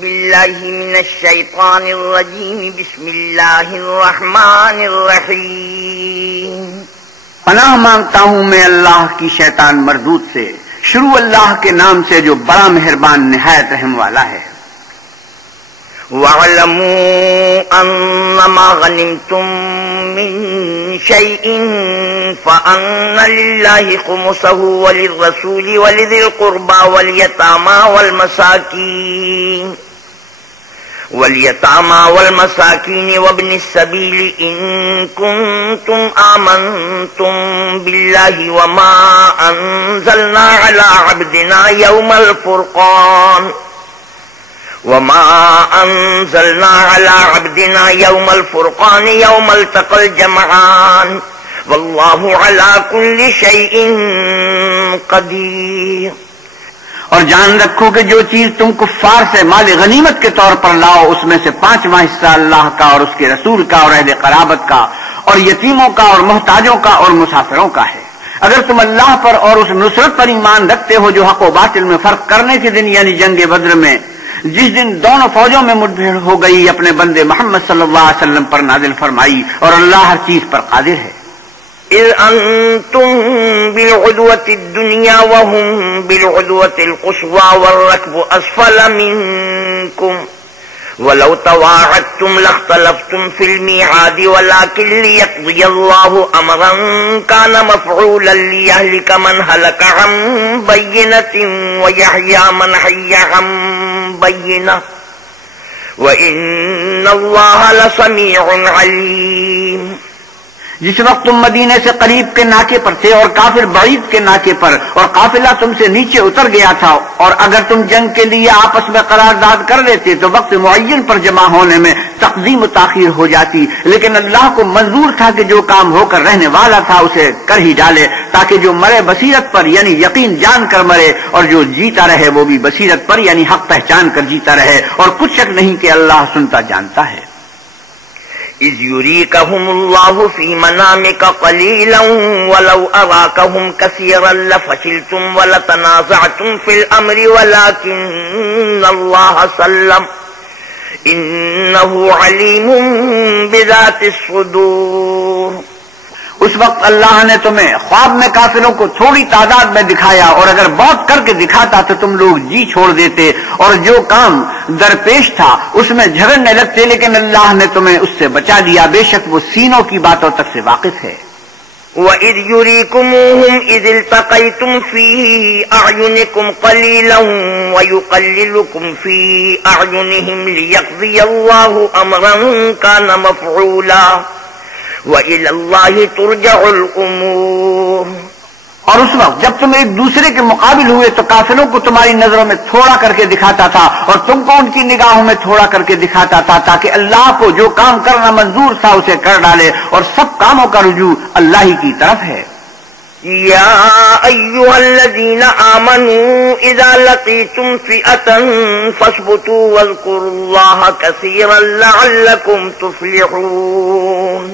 باللہ من الشیطان الرجیم بسم اللہ الرحمن الرحیم۔ پناہ مانگتا ہوں میں اللہ کی شیطان مردود سے، شروع اللہ کے نام سے جو بڑا مہربان نہایت رحم والا ہے۔ وَاعْلَمُوا أَنَّمَا غَنِمْتُم مِّن شَيْءٍ فَأَنَّ لِلَّهِ خُمُسَهُ وَلِلرَّسُولِ وَلِذِي الْقُرْبَى وَالْيَتَامَى وَالْمَسَاكِينِ وَابْنِ السَّبِيلِ إِن كُنتُمْ آمَنتُم بِاللَّهِ وَمَا أَنزَلْنَا عَلَى عَبْدِنَا يَوْمَ الْفُرْقَانِ يَوْمَ الْتَقَى الْجَمْعَانِ وَاللَّهُ عَلَى كُلِّ شَيْءٍ قَدِيرٌ۔ اور جان رکھو کہ جو چیز تم کفار سے مال غنیمت کے طور پر لاؤ اس میں سے 5واں حصہ اللہ کا اور اس کے رسول کا اور اہل قرابت کا اور یتیموں کا اور محتاجوں کا اور مسافروں کا ہے۔ اگر تم اللہ پر اور اس نصرت پر ایمان رکھتے ہو جو حق و باطل میں فرق کرنے کے دن یعنی جنگ بدر میں جس دن دونوں فوجوں میں مٹبھیڑ ہو گئی اپنے بندے محمد صلی اللہ علیہ وسلم پر نازل فرمائی، اور اللہ ہر چیز پر قادر ہے۔ اذ انتم بالعدوة الدنيا وهم بالعدوة القصوى والركب اسفل منكم ولو تواعدتم لاختلفتم في الميعاد ولكن ليقضي الله امرا كان مفعولا ليهلك من هلك عن بينة ويحيى من حي عن بينة وإن الله لسميع عليم۔ جس وقت تم مدینے سے قریب کے ناکے پر تھے اور کافر بعید کے ناکے پر اور قافلہ تم سے نیچے اتر گیا تھا، اور اگر تم جنگ کے لیے آپس میں قرارداد کر لیتے تو وقت معین پر جمع ہونے میں تقدیم و تاخیر ہو جاتی، لیکن اللہ کو منظور تھا کہ جو کام ہو کر رہنے والا تھا اسے کر ہی ڈالے، تاکہ جو مرے بصیرت پر یعنی یقین جان کر مرے اور جو جیتا رہے وہ بھی بصیرت پر یعنی حق پہچان کر جیتا رہے، اور کچھ شک نہیں کہ اللہ سنتا جانتا ہے۔ اذ يريكهم الله في منامك قليلا ولو أراكهم كثيرا لفشلتم ولتنازعتم في الأمر ولكن الله سلم إنه عليم بذات الصدور۔ اس وقت اللہ نے تمہیں خواب میں کافروں کو تھوڑی تعداد میں دکھایا، اور اگر بہت کر کے دکھاتا تو تم لوگ جی چھوڑ دیتے، اور جو کام درپیش تھا اس میں جھگڑنے لگتے، لیکن اللہ نے تمہیں اس سے بچا لیا، بے شک وہ سینوں کی باتوں تک سے واقف ہے۔ وَإِذْ يُرِيكُمُوهُمْ إِذِ الْتَقَيْتُمْ فِي أَعْيُنِكُمْ قَلِيلًا وَيُقَلِّلُكُمْ فِي أَعْيُنِهِمْ لِيَقْضِيَ اللَّهُ أَمْرًا كَانَ مَفْعُولًا وَإِلَى اللَّهِ تُرْجَعُ الْأُمُورُ۔ اور اس وقت جب تم ایک دوسرے کے مقابل ہوئے تو کافروں کو تمہاری نظروں میں تھوڑا کر کے دکھاتا تھا اور تم کو ان کی نگاہوں میں تھوڑا کر کے دکھاتا تھا، تاکہ اللہ کو جو کام کرنا منظور تھا اسے کر ڈالے، اور سب کاموں کا رجوع اللہ ہی کی طرف ہے۔ یا ایھا الذین آمنوا اذا لقیتم فئة فاثبتوا واذکروا اللہ کثیرا لعلکم تفلحون۔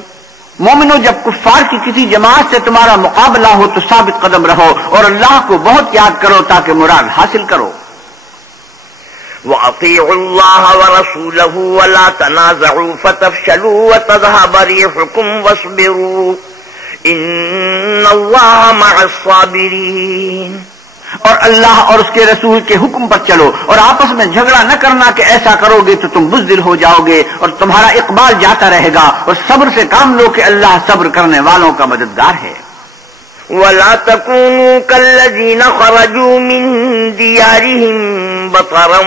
مومنو، جب کفار کی کسی جماعت سے تمہارا مقابلہ ہو تو ثابت قدم رہو اور اللہ کو بہت یاد کرو تاکہ مراد حاصل کرو۔ وَأَطِيعُوا اللَّهَ وَرَسُولَهُ وَلَا تَنَازَعُوا فَتَفْشَلُوا وَتَذْهَبَ رِيحُكُمْ وَاصْبِرُوا إِنَّ اللَّهَ مَعَ الصَّابِرِينَ۔ اور اللہ اور اس کے رسول کے حکم پر چلو، اور آپس میں جھگڑا نہ کرنا کہ ایسا کرو گے تو تم بزدل ہو جاؤ گے، اور تمہارا اقبال جاتا رہے گا، اور صبر سے کام لو کہ اللہ صبر کرنے والوں کا مددگار ہے۔ وَلَا تَكُونُوا كَالَّذِينَ خَرَجُوا مِن دِيَارِهِمْ بَطَرًا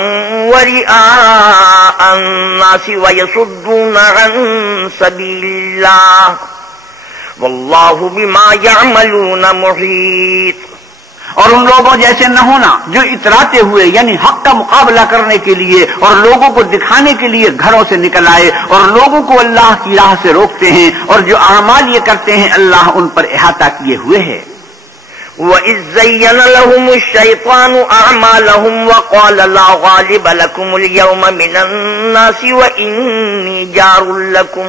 وَرِئَاءَ النَّاسِ وَيَصُدُّونَ عَن سَبِيلِ اللَّهِ وَاللَّهُ بِمَا يَعْمَلُونَ مُحِيطٌ۔ اور ان لوگوں جیسے نہ ہونا جو اتراتے ہوئے یعنی حق کا مقابلہ کرنے کے لیے اور لوگوں کو دکھانے کے لیے گھروں سے نکل آئے اور لوگوں کو اللہ کی راہ سے روکتے ہیں، اور جو اعمال یہ کرتے ہیں اللہ ان پر احاطہ کیے ہوئے ہے۔ وَإِذْ زَيَّنَ لَهُمُ الشَّيْطَانُ أَعْمَالَهُمْ وَقَالَ لَا غَالِبَ لَكُمُ الْيَوْمَ مِنَ النَّاسِ وَإِنِّي جَارٌ لَكُمْ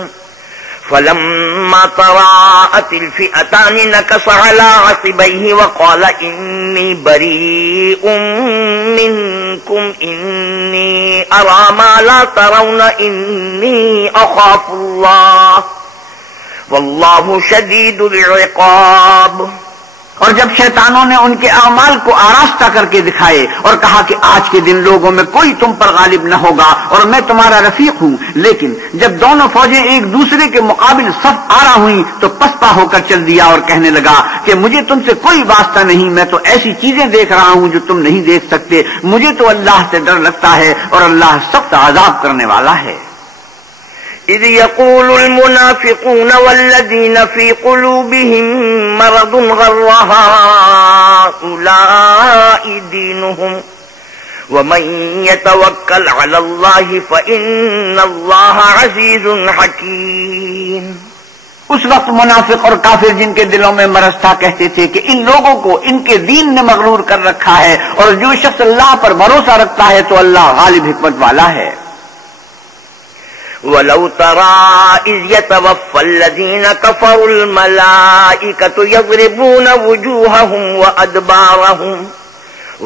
فلما تراءت الفئتان نكص على عقبيه وقال إني بريء منكم إني أرى ما لا ترون إني أخاف الله والله شديد العقاب۔ اور جب شیطانوں نے ان کے اعمال کو آراستہ کر کے دکھائے اور کہا کہ آج کے دن لوگوں میں کوئی تم پر غالب نہ ہوگا اور میں تمہارا رفیق ہوں، لیکن جب دونوں فوجیں ایک دوسرے کے مقابل صف آرا ہوئیں تو پسپا ہو کر چل دیا اور کہنے لگا کہ مجھے تم سے کوئی واسطہ نہیں، میں تو ایسی چیزیں دیکھ رہا ہوں جو تم نہیں دیکھ سکتے، مجھے تو اللہ سے ڈر لگتا ہے اور اللہ سخت عذاب کرنے والا ہے۔ إذ يقول المنافقون والذين في قلوبهم مرض غر هؤلاء دينهم ومن يتوكل على الله فإن الله عزيز حكيم۔ اس وقت منافق اور کافر جن کے دلوں میں مرض تھا کہتے تھے کہ ان لوگوں کو ان کے دین نے مغرور کر رکھا ہے، اور جو شخص اللہ پر بھروسہ رکھتا ہے تو اللہ غالب حکمت والا ہے۔ وَلَوْ تَرَى إِذْ يَتَوَفَّى الَّذِينَ كَفَرُوا الْمَلَائِكَةُ يَضْرِبُونَ وُجُوهَهُمْ وَأَدْبَارَهُمْ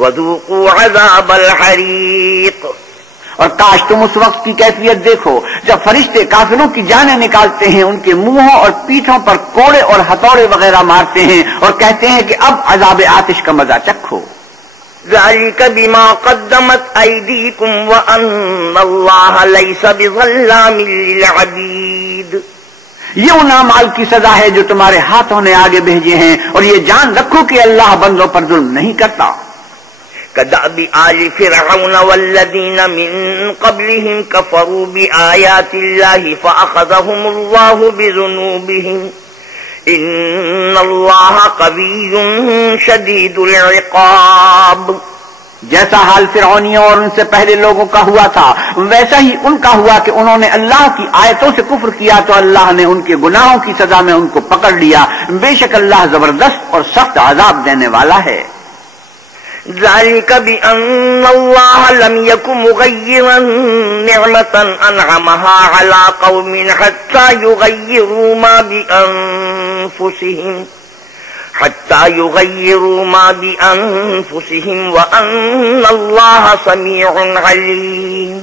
وَذُوقُوا عَذَابَ الْحَرِيقِ۔ اور کاش تم اس وقت کی کیفیت دیکھو جب فرشتے کافروں کی جانیں نکالتے ہیں، ان کے منہوں اور پیٹھوں پر کوڑے اور ہتھوڑے وغیرہ مارتے ہیں اور کہتے ہیں کہ اب عذاب آتش کا مزہ چکھو۔ ذلك بما قدمت أيديكم وأن الله ليس بظلام للعبيد۔ یہ ان اعمال کی سزا ہے جو تمہارے ہاتھوں نے آگے بھیجے ہیں، اور یہ جان رکھو کہ اللہ بندوں پر ظلم نہیں کرتا۔ كدأب آل فرعون والذين من قبلهم كفروا بآيات الله فأخذهم الله بذنوبهم ان اللہ قوی شدید العقاب۔ جیسا حال فرعونیوں اور ان سے پہلے لوگوں کا ہوا تھا ویسا ہی ان کا ہوا کہ انہوں نے اللہ کی آیتوں سے کفر کیا تو اللہ نے ان کے گناہوں کی سزا میں ان کو پکڑ لیا، بے شک اللہ زبردست اور سخت عذاب دینے والا ہے۔ ذلك بأن الله لم يكن مغيرا نعمة أنعمها على قوم حتى يغيروا ما بأنفسهم وأن الله سميع عليم۔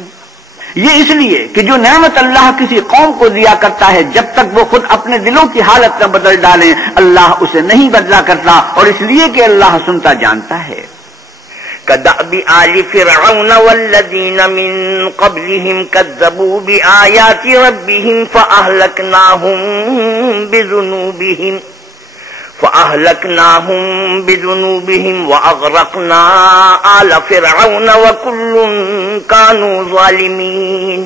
یہ اس لیے کہ جو نعمت اللہ کسی قوم کو دیا کرتا ہے جب تک وہ خود اپنے دلوں کی حالت نہ بدل ڈالیں اللہ اسے نہیں بدلا کرتا، اور اس لیے کہ اللہ سنتا جانتا ہے۔ كدأب آل فرعون والذين من قبلهم كذبوا بآيات ربهم فأهلكناهم بذنوبهم وأغرقنا آل فرعون وكل كانوا ظالمين۔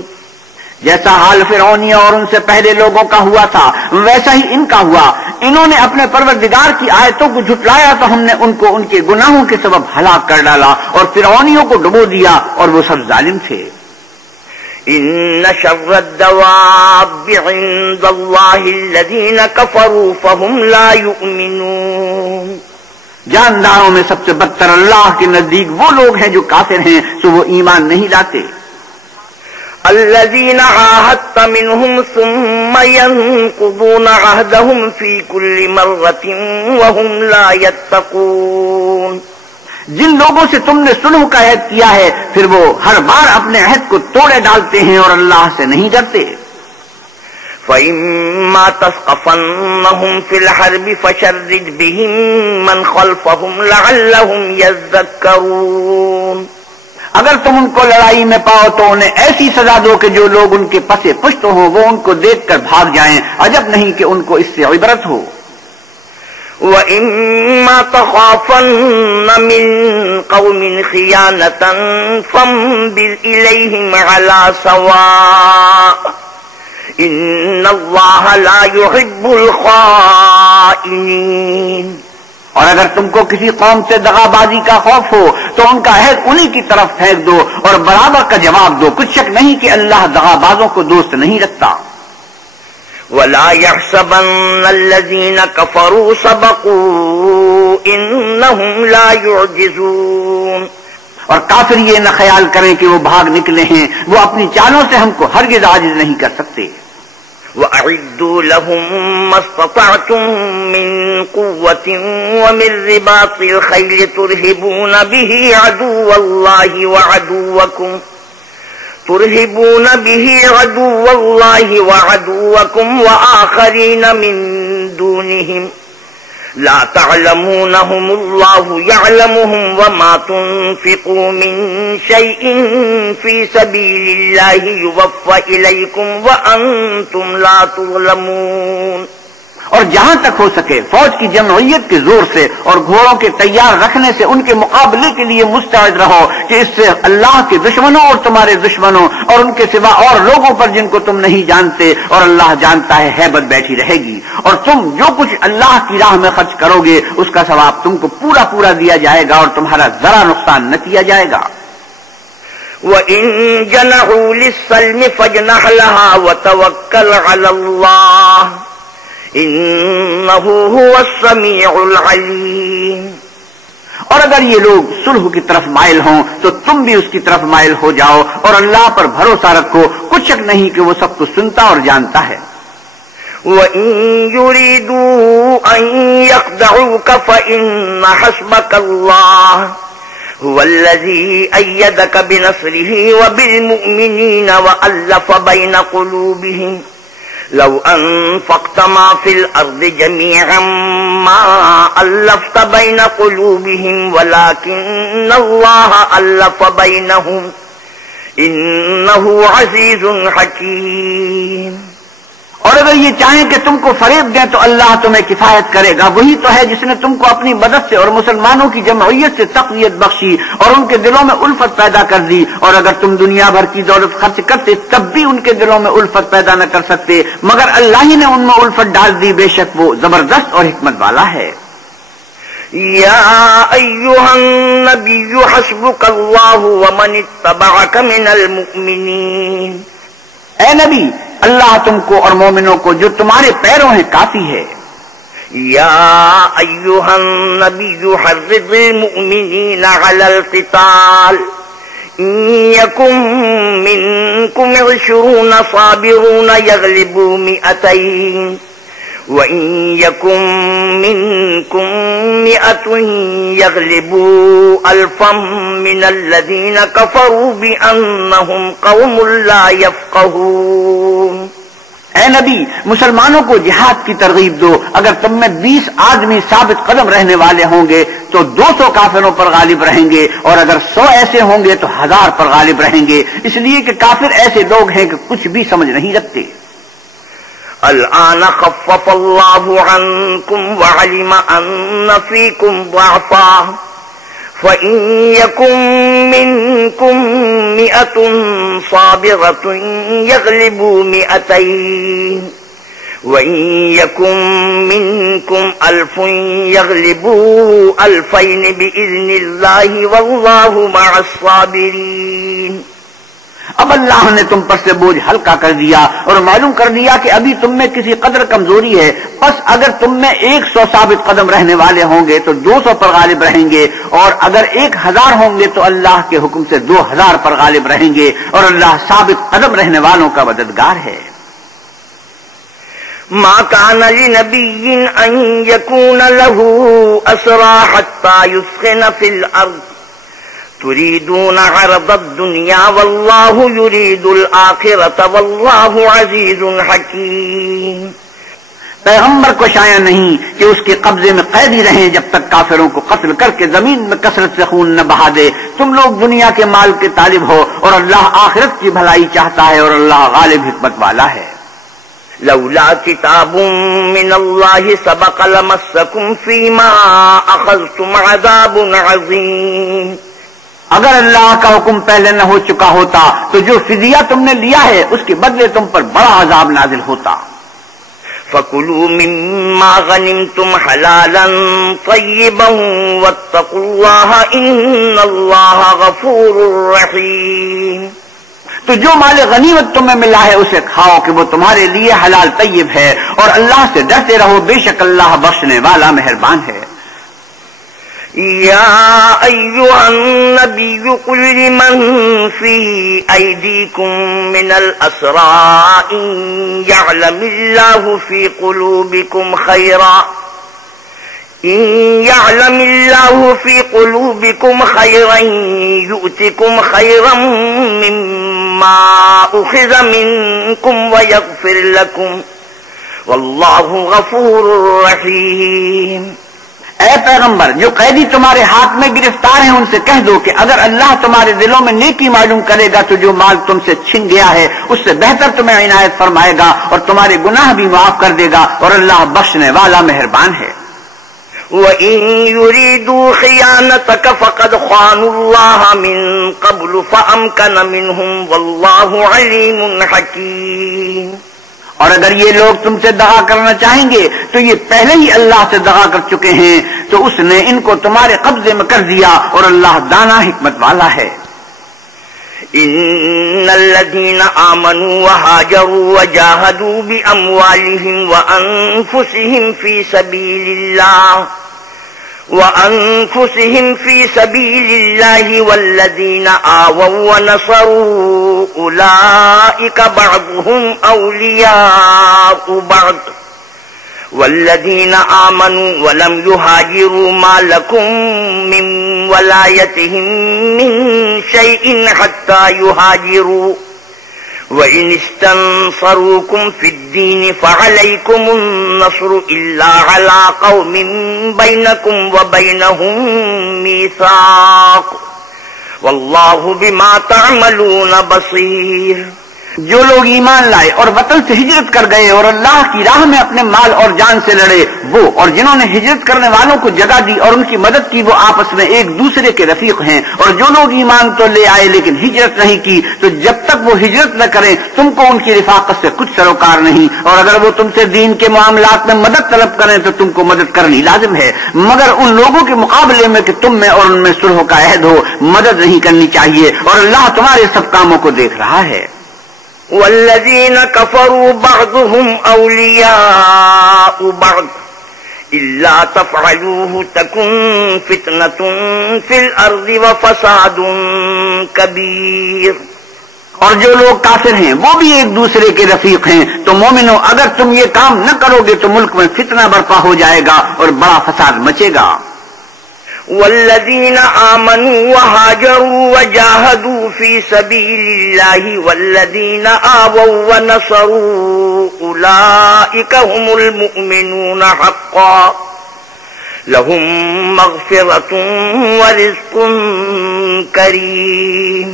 جیسا حال فرعونیوں اور ان سے پہلے لوگوں کا ہوا تھا ویسا ہی ان کا ہوا، انہوں نے اپنے پروردگار کی آیتوں کو جھٹلایا تو ہم نے ان کو ان کے گناہوں کے سبب ہلاک کر ڈالا، اور فرعونیوں کو ڈبو دیا اور وہ سب ظالم تھے۔ ان شر الدواب عند اللہ الذین کفروا فهم لا یؤمنون۔ جانداروں میں سب سے بدتر اللہ کے نزدیک وہ لوگ ہیں جو کافر ہیں تو وہ ایمان نہیں لاتے۔ الذين عاهدت منهم ثم ينقضون عهدهم في كل مرة وهم لا يتقون۔ جن لوگوں سے تم نے صلح کا عہد کیا ہے پھر وہ ہر بار اپنے عہد کو توڑے ڈالتے ہیں اور اللہ سے نہیں ڈرتے۔ فإما تثقفنهم في الحرب فشرد بهم من خلفهم لعلهم يذكرون۔ اگر تم ان کو لڑائی میں پاؤ تو انہیں ایسی سزا دو کہ جو لوگ ان کے پس پشت ہوں وہ ان کو دیکھ کر بھاگ جائیں، عجب نہیں کہ ان کو اس سے عبرت ہو۔ وَإِمَّا تَخَافَنَّ مِن قَوْمٍ خِيَانَةً فَانبِذْ إِلَيْهِمْ عَلَى سَوَاءٍ إِنَّ اللَّهَ لَا يُحِبُّ الْخَائِنِينَ۔ اور اگر تم کو کسی قوم سے دغا بازی کا خوف ہو تو ان کا عہد انہی کی طرف پھینک دو اور برابر کا جواب دو، کچھ شک نہیں کہ اللہ دغا بازوں کو دوست نہیں رکھتا۔ وَلَا يَحْسَبَنَّ الَّذِينَ كَفَرُوا سَبَقُوا إِنَّهُمْ لَا يُعْجِزُونَ۔ اور کافر یہ نہ خیال کریں کہ وہ بھاگ نکلے ہیں، وہ اپنی چالوں سے ہم کو ہرگز عاجز نہیں کر سکتے۔ وأعدوا لهم ما استطعتم من قوة ومن رباط الخيل ترهبون به عدو الله وعدوكم وآخرين من دونهم لا تعلمونهم الله يعلمهم وما تنفقوا من شيء في سبيل الله يوفى إليكم وأنتم لا تظلمون۔ اور جہاں تک ہو سکے فوج کی جمعیت کے زور سے اور گھوڑوں کے تیار رکھنے سے ان کے مقابلے کے لیے مستعد رہو کہ اس سے اللہ کے دشمنوں اور تمہارے دشمنوں اور ان کے سوا اور لوگوں پر جن کو تم نہیں جانتے اور اللہ جانتا ہے ہیبت بیٹھی رہے گی، اور تم جو کچھ اللہ کی راہ میں خرچ کرو گے اس کا ثواب تم کو پورا پورا دیا جائے گا اور تمہارا ذرا نقصان نہ کیا جائے گا۔ وَإِن جَنَحُوا لِلسَّلْمِ فَاجْنَحْ لَهَا وَتَوَكَّلْ عَلَى اللَّهِ إِنَّهُ هُوَ السَّمِيعُ الْعَلِيمُ۔ اور اگر یہ لوگ صلح کی طرف مائل ہوں تو تم بھی اس کی طرف مائل ہو جاؤ اور اللہ پر بھروسہ رکھو، کچھ شک نہیں کہ وہ سب کچھ سنتا اور جانتا ہے۔ وَإِن يُرِيدُوا أَن يَخْدَعُوكَ فَإِنَّ حَسْبَكَ اللَّهُ هُوَ الَّذِي أَيَّدَكَ بِنَصْرِهِ وَبِالْمُؤْمِنِينَ وَأَلَّفَ بَيْنَ قُلُوبِهِمْ لو أنفقت ما في الأرض جميعا ما ألفت بين قلوبهم ولكن الله ألف بينهم إنه عزيز حكيم۔ اور اگر یہ چاہیں کہ تم کو فریب دیں تو اللہ تمہیں کفایت کرے گا، وہی تو ہے جس نے تم کو اپنی مدد سے اور مسلمانوں کی جمعیت سے تقویت بخشی اور ان کے دلوں میں الفت پیدا کر دی، اور اگر تم دنیا بھر کی دولت خرچ کرتے تب بھی ان کے دلوں میں الفت پیدا نہ کر سکتے، مگر اللہ ہی نے ان میں الفت ڈال دی، بے شک وہ زبردست اور حکمت والا ہے۔ یا ایھا النبی حسبک اللہ ومن اتبعک من المؤمنین۔ اے نبی، اللہ تم کو اور مومنوں کو جو تمہارے پیروں ہیں کافی ہے۔ یا ایھا النبی حرض المؤمنین علی القتال ان یکن منکم 20 صابرون یغلبوا 200 وَإِن يَكُن مِّنكُم 100 يَغْلِبُوا 1000 مِّنَ الَّذِينَ كَفَرُوا بِأَنَّهُمْ قَوْمٌ لَّا يَفْقَهُونَ۔ اے نبی، مسلمانوں کو جہاد کی ترغیب دو، اگر تم میں 20 آدمی ثابت قدم رہنے والے ہوں گے تو 200 کافروں پر غالب رہیں گے، اور اگر 100 ایسے ہوں گے تو 1000 پر غالب رہیں گے، اس لیے کہ کافر ایسے لوگ ہیں کہ کچھ بھی سمجھ نہیں رکھتے۔ الآن خفف اللہ عنکم وعلم ان فیکم ضعفا فإن يكن منكم 100 صابرة يغلبوا 200 وإن يكن منكم 1000 يغلبوا 2000 بإذن الله والله مع الصابرين۔ اب اللہ نے تم پر سے بوجھ ہلکا کر دیا اور معلوم کر دیا کہ ابھی تم میں کسی قدر کمزوری ہے، بس اگر تم میں 100 ثابت قدم رہنے والے ہوں گے تو 200 پر غالب رہیں گے، اور اگر 1000 ہوں گے تو اللہ کے حکم سے 2000 پر غالب رہیں گے، اور اللہ ثابت قدم رہنے والوں کا مددگار ہے۔ ما كان لنبي أن يكون له أسرى حتى يثخن في الأرض تريدون عرض الدنيا والله يريد الآخرة والله عزيز حكيم۔ پیغمبر کو شایع نہیں کہ اس کے قبضے میں قیدی رہیں جب تک کافروں کو قتل کر کے زمین میں کثرت سے خون نہ بہا دے۔ تم لوگ دنیا کے مال کے طالب ہو اور اللہ آخرت کی بھلائی چاہتا ہے، اور اللہ غالب حکمت والا ہے۔ لولا کتاب من اللہ سبق لمسکم فیما اخذتم عذاب عظیم۔ اگر اللہ کا حکم پہلے نہ ہو چکا ہوتا تو جو فدیہ تم نے لیا ہے اس کے بدلے تم پر بڑا عذاب نازل ہوتا۔ فَكُلُوا مِمَّا غَنِمْتُمْ حَلَالًا طَيِّبًا وَاتَّقُوا اللَّهَ إِنَّ اللَّهَ غَفُورٌ رَّحِيمٌ۔ تو جو مال غنیمت تمہیں ملا ہے اسے کھاؤ کہ وہ تمہارے لیے حلال طیب ہے، اور اللہ سے ڈرتے رہو، بے شک اللہ بخشنے والا مہربان ہے۔ يا أيها النبي قل لمن في أيديكم من الأسرى إن يعلم الله في قلوبكم خيرا يؤتكم خيرا مما أخذ منكم ويغفر لكم والله غفور رحيم۔ اے پیغمبر، جو قیدی تمہارے ہاتھ میں گرفتار ہیں ان سے کہہ دو کہ اگر اللہ تمہارے دلوں میں نیکی معلوم کرے گا تو جو مال تم سے چھن گیا ہے اس سے بہتر تمہیں عنایت فرمائے گا اور تمہارے گناہ بھی معاف کر دے گا، اور اللہ بخشنے والا مہربان ہے۔ وَإِن يُرِيدُوا خِيَانَتَكَ فَقَدْ خَانُوا اللَّهَ مِن قَبْلُ فَأَمْكَنَ مِنْهُمْ وَاللَّهُ عَلِيمٌ حَكِيمٌ۔ اور اگر یہ لوگ تم سے دغا کرنا چاہیں گے تو یہ پہلے ہی اللہ سے دغا کر چکے ہیں، تو اس نے ان کو تمہارے قبضے میں کر دیا، اور اللہ دانا حکمت والا ہے۔ إن الذين آمنوا وهاجروا وجاهدوا بأموالهم وأنفسهم في سبيل الله والذين آووا ونصروا أولئك بعضهم أولياء بعض والذين آمنوا ولم يهاجروا ما لكم من ولايتهم من شيء حتى يهاجروا وإن استنصروكم في الدين فعليكم النصر إلا على قوم بينكم وبينهم ميثاق والله بما تعملون بصير۔ جو لوگ ایمان لائے اور وطن سے ہجرت کر گئے اور اللہ کی راہ میں اپنے مال اور جان سے لڑے، وہ اور جنہوں نے ہجرت کرنے والوں کو جگہ دی اور ان کی مدد کی، وہ آپس میں ایک دوسرے کے رفیق ہیں۔ اور جو لوگ ایمان تو لے آئے لیکن ہجرت نہیں کی، تو جب تک وہ ہجرت نہ کریں تم کو ان کی رفاقت سے کچھ سروکار نہیں، اور اگر وہ تم سے دین کے معاملات میں مدد طلب کریں تو تم کو مدد کرنی لازم ہے، مگر ان لوگوں کے مقابلے میں کہ تم میں اور ان میں صلح کا عہد ہو مدد نہیں کرنی چاہیے، اور اللہ تمہارے سب کاموں کو دیکھ رہا ہے۔ والذين كفروا بعضهم أولياء بعض إلا تفعلوه تكن فتنة في الأرض وفساد كبير۔ اور جو لوگ کافر ہیں وہ بھی ایک دوسرے کے رفیق ہیں، تو مومنو اگر تم یہ کام نہ کرو گے تو ملک میں فتنہ برپا ہو جائے گا اور بڑا فساد مچے گا۔ والذين آمنوا وهاجروا وجاهدوا في سبيل الله والذين آووا ونصروا أولئك هم المؤمنون حقا لهم مغفرة ورزق كريم۔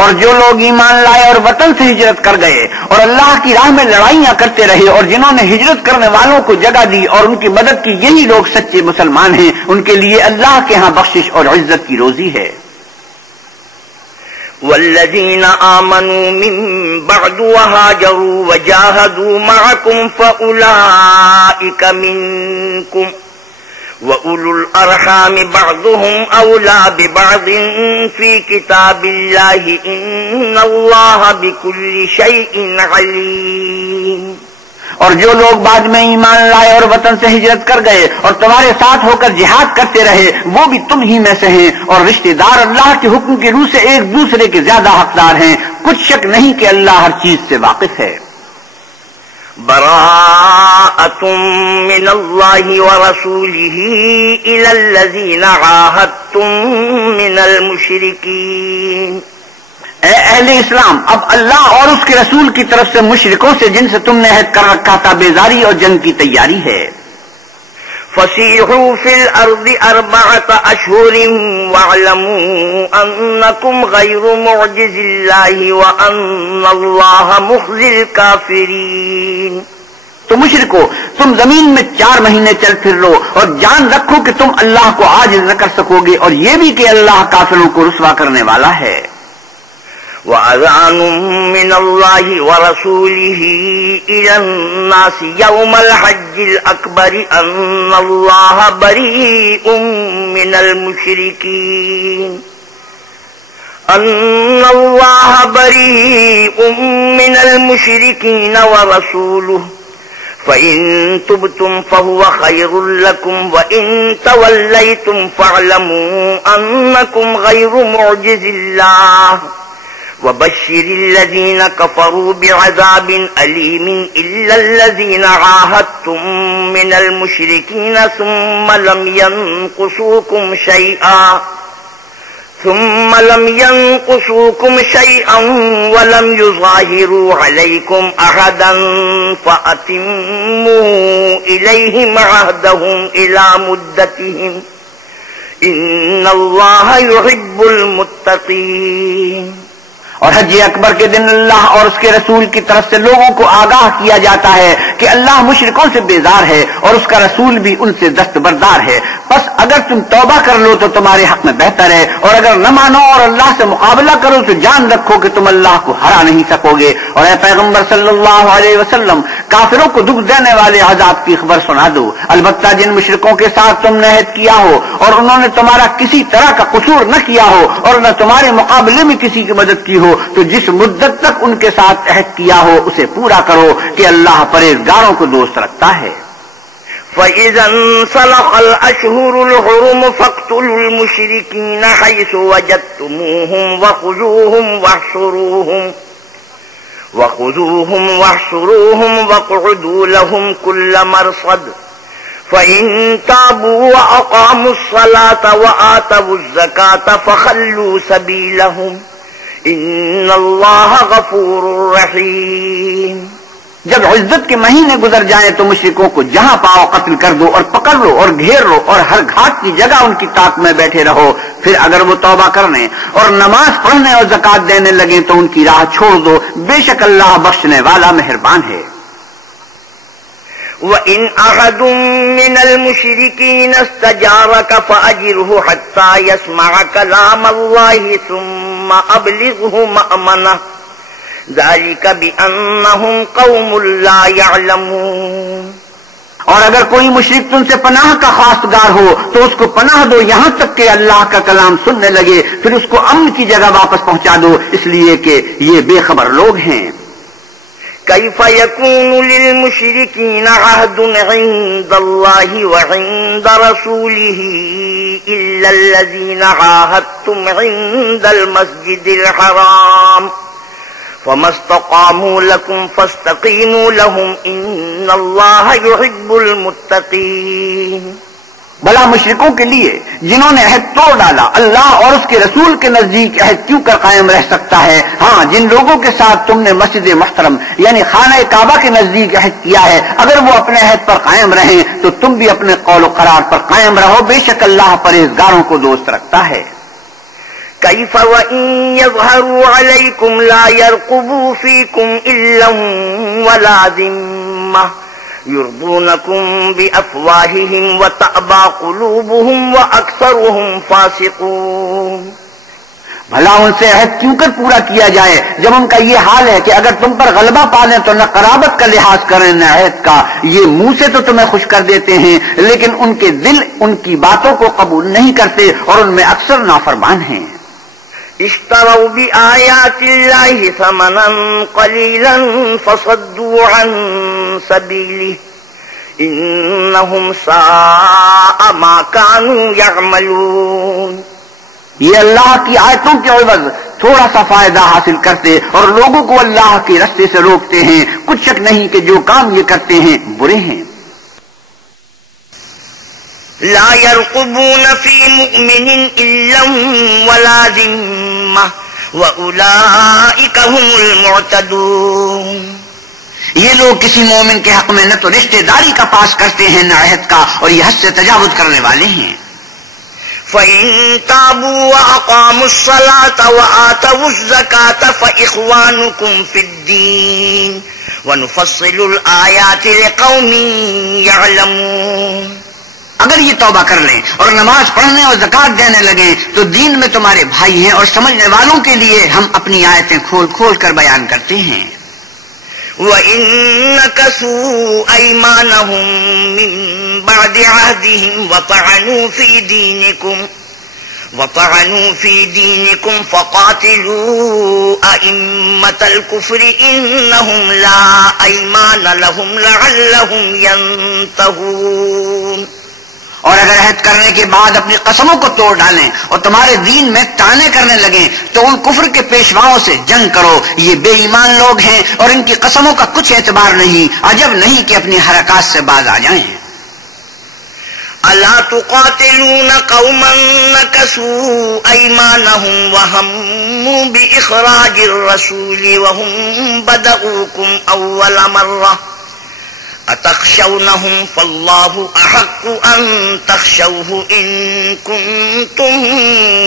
اور جو لوگ ایمان لائے اور وطن سے ہجرت کر گئے اور اللہ کی راہ میں لڑائیاں کرتے رہے اور جنہوں نے ہجرت کرنے والوں کو جگہ دی اور ان کی مدد کی، یہی لوگ سچے مسلمان ہیں، ان کے لیے اللہ کے ہاں بخشش اور عزت کی روزی ہے۔ والذین آمنوا من بعد وهاجروا وجاهدوا معكم فأولئك منكم وَأُولُو الْأَرْحَامِ بَعْضُهُمْ أَوْلَى بِبَعْضٍ فِي كِتَابِ اللَّهِ إِنَّ اللَّهَ بِكُلِّ شَيْءٍ عَلِيمٌ۔ اور جو لوگ بعد میں ایمان لائے اور وطن سے ہجرت کر گئے اور تمہارے ساتھ ہو کر جہاد کرتے رہے، وہ بھی تم ہی میں سے ہیں، اور رشتہ دار اللہ کے حکم کی روح سے ایک دوسرے کے زیادہ حقدار ہیں، کچھ شک نہیں کہ اللہ ہر چیز سے واقف ہے۔ براءة من الله ورسوله إلى الذين عاهدتم من المشركين۔ اے اہل اسلام، اب اللہ اور اس کے رسول کی طرف سے مشرکوں سے جن سے تم نے عہد کر رکھا تھا بیزاری اور جنگ کی تیاری ہے۔ فسيحوا في الأرض 4 أشهر واعلموا أنكم غير معجز الله وأن الله مخزي الكافرين۔ تو مشرکو، تم زمین میں 4 مہینے چل پھر لو اور جان رکھو کہ تم اللہ کو عاجز نہ کر سکو گے، اور یہ بھی کہ اللہ کافروں کو رسوا کرنے والا ہے۔ وَأَذَانٌ مِّنَ اللَّهِ وَرَسُولِهِ إِلَى النَّاسِ يَوْمَ الْحَجِّ الْأَكْبَرِ أَنَّ اللَّهَ بَرِيءٌ مِّنَ الْمُشْرِكِينَ وَرَسُولُهُ فَإِن تُبْتُمْ فَهُوَ خَيْرٌ لَكُمْ وَإِن تَوَلَّيْتُمْ فَاعْلَمُوا أَنَّكُمْ غَيْرُ مُعْجِزِ اللَّهِ وَبَشِّرِ الَّذِينَ كَفَرُوا بِعَذَابٍ أَلِيمٍ إِلَّا الَّذِينَ عَاهَدتُّم مِّنَ الْمُشْرِكِينَ ثُمَّ لم ينقصوكم شيئا ولم يظاهروا عليكم أحدا فأتموا إليهم عهدهم إلى مدتهم إن الله يحب المتقين. اور حج اکبر کے دن اللہ اور اس کے رسول کی طرف سے لوگوں کو آگاہ کیا جاتا ہے کہ اللہ مشرکوں سے بیزار ہے اور اس کا رسول بھی ان سے دستبردار ہے. بس اگر تم توبہ کر لو تو تمہارے حق میں بہتر ہے، اور اگر نہ مانو اور اللہ سے مقابلہ کرو تو جان رکھو کہ تم اللہ کو ہرا نہیں سکو گے. اور اے پیغمبر صلی اللہ علیہ وسلم، کافروں کو دکھ دینے والے عذاب کی خبر سنا دو. البتہ جن مشرکوں کے ساتھ تم نے عہد کیا ہو اور انہوں نے تمہارا کسی طرح کا قصور نہ کیا ہو اور نہ تمہارے مقابلے میں کسی کی مدد کی ہو، تو جس مدت تک ان کے ساتھ عہد کیا ہو اسے پورا کرو کہ اللہ پرہیزگاروں کو دوست رکھتا ہے. فَإِذَا انْسَلَخَ الْأَشْهُرُ الْحُرُمُ فَاقْتُلُوا الْمُشْرِكِينَ حَيْثُ وَجَدتُّمُوهُمْ وَخُذُوهُمْ وَاحْصُرُوهُمْ وَاقْعُدُوا لَهُمْ كُلَّ مَرْصَدٍ فَإِن تَابُوا وَأَقَامُوا الصَّلَاةَ وَآتَوُا الزَّكَاةَ فَخَلُّوا سَبِيلَهُمْ ان اللہ غفور رحیم. جب عزت کے مہینے گزر جائیں تو مشرکوں کو جہاں پاؤ قتل کر دو اور پکڑ لو اور گھیر لو اور ہر گھاٹ کی جگہ ان کی طاق میں بیٹھے رہو. پھر اگر وہ توبہ کرنے اور نماز پڑھنے اور زکات دینے لگیں تو ان کی راہ چھوڑ دو، بے شک اللہ بخشنے والا مہربان ہے. وَإِنْ أَحَدٌ مِّنَ الْمُشْرِكِينَ اسْتَجَارَكَ فَأَجِرْهُ حَتَّى يَسْمَعَ كَلَامَ اللَّهِ ثُمَّ أَبْلِغْهُ مَأْمَنَهُ ذَلِكَ بِأَنَّهُمْ قَوْمٌ لَّا يَعْلَمُونَ. اور اگر کوئی مشرک تم سے پناہ کا خواستگار ہو تو اس کو پناہ دو یہاں تک کہ اللہ کا کلام سننے لگے، پھر اس کو امن کی جگہ واپس پہنچا دو، اس لیے کہ یہ بے خبر لوگ ہیں. كيف يكون للمشركين عهد عند الله وعند رسوله إلا الذين عاهدتم عند المسجد الحرام فما استقاموا لكم فاستقيموا لهم إن الله يحب المتقين. بھلا مشرکوں کے لیے جنہوں نے عہد توڑ ڈالا اللہ اور اس کے رسول کے نزدیک عہد کیوں کر قائم رہ سکتا ہے؟ ہاں، جن لوگوں کے ساتھ تم نے مسجد محترم یعنی خانہ کعبہ کے نزدیک عہد کیا ہے، اگر وہ اپنے عہد پر قائم رہیں تو تم بھی اپنے قول و قرار پر قائم رہو، بے شک اللہ پرہیزگاروں کو دوست رکھتا ہے. كيف وإن يظهروا عليكم لا يرقبوا فيكم إلا ولا ذمة يرضونكم بأفواههم وتأبى قلوبهم وأكثرهم فاسقون. بھلا ان سے عہد کیوں کر پورا کیا جائے جب ان کا یہ حال ہے کہ اگر تم پر غلبہ پالیں تو نہ قرابت کا لحاظ کریں نہ عہد کا. یہ منہ سے تو تمہیں خوش کر دیتے ہیں لیکن ان کے دل ان کی باتوں کو قبول نہیں کرتے اور ان میں اکثر نافرمان ہیں. اشتروا بآيات الله ثمنا قليلا فصدوا عن سبيله إنهم ساء ما كانوا يعملون. یہ اللہ کی آیتوں کے عوض تھوڑا سا فائدہ حاصل کرتے اور لوگوں کو اللہ کے رستے سے روکتے ہیں، کچھ شک نہیں کہ جو کام یہ کرتے ہیں برے ہیں. لا يرقبون في مؤمن إلا ولا ذمة وأولئك هم المعتدون. یہ لوگ کسی مومن کے حق میں نہ تو رشتہ داری کا پاس کرتے ہیں نہ عہد کا، اور یہ حد سے تجاوز کرنے والے ہیں. فَإِن تَابُوا وَأَقَامُوا الصَّلَاةَ وَآتَوُا الزَّكَاةَ فَإِخْوَانُكُمْ فِي الدِّينِ وَنُفَصِّلُ الْآيَاتِ لِقَوْمٍ يَعْلَمُونَ. اگر یہ توبہ کر لیں اور نماز پڑھنے اور زکات دینے لگیں تو دین میں تمہارے بھائی ہیں، اور سمجھنے والوں کے لیے ہم اپنی آیتیں کھول کھول کر بیان کرتے ہیں. وَإِن نَكَثُوا أَيْمَانَهُم مِّن بَعْدِ عَهْدِهِمْ وَطَعَنُوا فِي دِينِكُمْ فَقَاتِلُوا أَئِمَّةَ أئمة الكفر إنهم لا أيمان لهم لعلهم ينتهون. اور اگر عہد کرنے کے بعد اپنی قسموں کو توڑ ڈالیں اور تمہارے دین میں طعنے کرنے لگیں تو ان کفر کے پیشواؤں سے جنگ کرو. یہ بے ایمان لوگ ہیں اور ان کی قسموں کا کچھ اعتبار نہیں. عجب نہیں کہ اپنی حرکات سے باز آ جائیں. ألا تقاتلون قوما نكثوا أيمانهم وهموا بإخراج الرسول وهم بدؤوكم أول مرة أتخشونهم فالله أحق أن تخشوه إن كنتم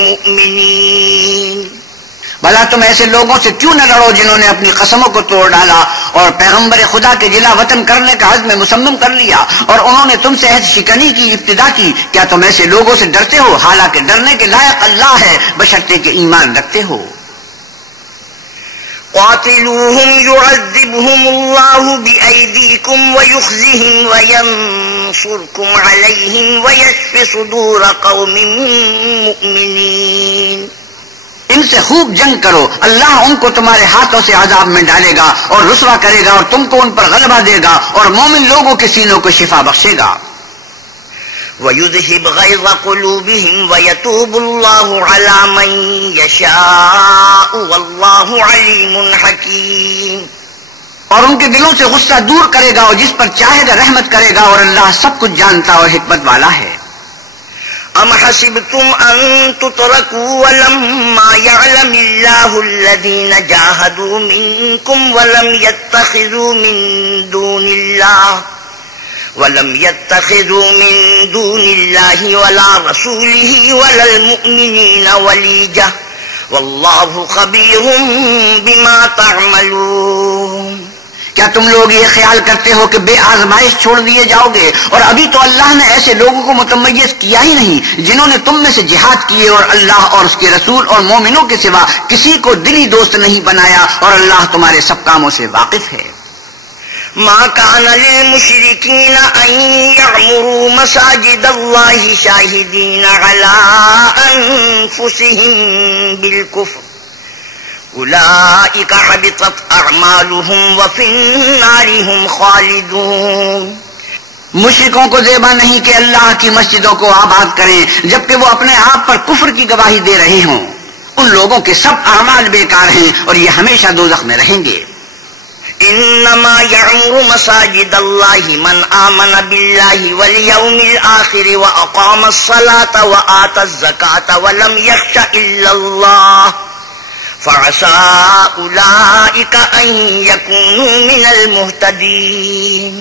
مؤمنين. بھلا تم ایسے لوگوں سے کیوں نہ لڑو جنہوں نے اپنی قسموں کو توڑ ڈالا اور پیغمبر خدا کے جلا وطن کرنے کا عزم مصمم کر لیا اور انہوں نے تم سے عہد شکنی کی ابتدا کی. کیا تم ایسے لوگوں سے ڈرتے ہو حالانکہ ڈرنے کے لائق اللہ ہے بشرطے کہ ایمان رکھتے ہو. قاتلوهم يعذبهم الله بأيديكم ويخزهم وينصركم عليهم ويشف صدور قوم مؤمنين. ان سے خوب جنگ کرو. اللہ ان کو تمہارے ہاتھوں سے عذاب میں ڈالے گا اور رسوا کرے گا اور تم کو ان پر غلبہ دے گا اور مومن لوگوں کے سینوں کو شفا بخشے گا. وَيُذْهِبْ غَيْظَ قُلُوبِهِمْ وَيَتُوبُ اللَّهُ عَلَى مَن يَشَاءُ وَاللَّهُ عَلِيمٌ حَكِيمٌ. اور ان کے دلوں سے غصہ دور کرے گا اور جس پر چاہے گا رحمت کرے گا اور اللہ سب کچھ جانتا اور حکمت والا ہے. أَمْ حَسِبْتُمْ أَن تُتْرَكُوا وَلَمَّا يَعْلَمِ اللَّهُ الَّذِينَ جَاهَدُوا مِنكُمْ وَلَمْ يَتَّخِذُوا مِن دُونِ اللَّهِ وَلَا رَسُولِهِ وَلَا الْمُؤْمِنِينَ وَلِيجَةً وَاللَّهُ خَبِيرٌ بِمَا تَعْمَلُونَ. کیا تم لوگ یہ خیال کرتے ہو کہ بے آزمائش چھوڑ دیے جاؤ گے؟ اور ابھی تو اللہ نے ایسے لوگوں کو متمیز کیا ہی نہیں جنہوں نے تم میں سے جہاد کیے اور اللہ اور اس کے رسول اور مومنوں کے سوا کسی کو دلی دوست نہیں بنایا اور اللہ تمہارے سب کاموں سے واقف ہے. ما كان للمشركين أن يعمروا مساجد الله شاهدين على أنفسهم بالكفر أولئك حبطت أعمالهم وفي النار هم خالدون. مشرکوں کو زیبا نہیں کہ اللہ کی مسجدوں کو آباد کریں جبکہ وہ اپنے آپ پر کفر کی گواہی دے رہے ہوں. ان لوگوں کے سب اعمال بیکار ہیں اور یہ ہمیشہ دوزخ میں رہیں گے. انما يعمر مساجد الله من آمن بالله واليوم الآخر وأقام الصلاة وآتى الزكاة ولم يخش إلا الله فعسى أولئك أن يكونوا من المهتدين.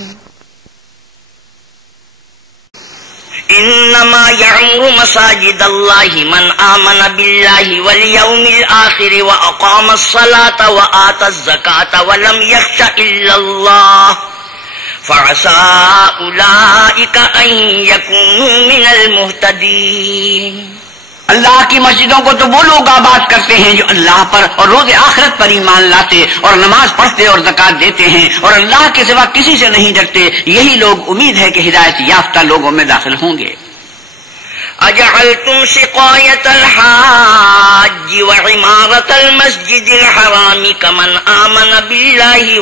انما يعمر مساجد الله من آمن بالله واليوم الآخر وأقام الصلاة وآتى الزكاة ولم يخش إلا الله فعسى أولئك أن يكونوا من المهتدين. اللہ کی مسجدوں کو تو وہ لوگ آباد کرتے ہیں جو اللہ پر اور روز آخرت پر ایمان لاتے اور نماز پڑھتے اور زکات دیتے ہیں اور اللہ کے سوا کسی سے نہیں ڈرتے. یہی لوگ امید ہے کہ ہدایت یافتہ لوگوں میں داخل ہوں گے. اجعلتم سقاية الحاج وعمارة المسجد الحرام كمن آمن بالله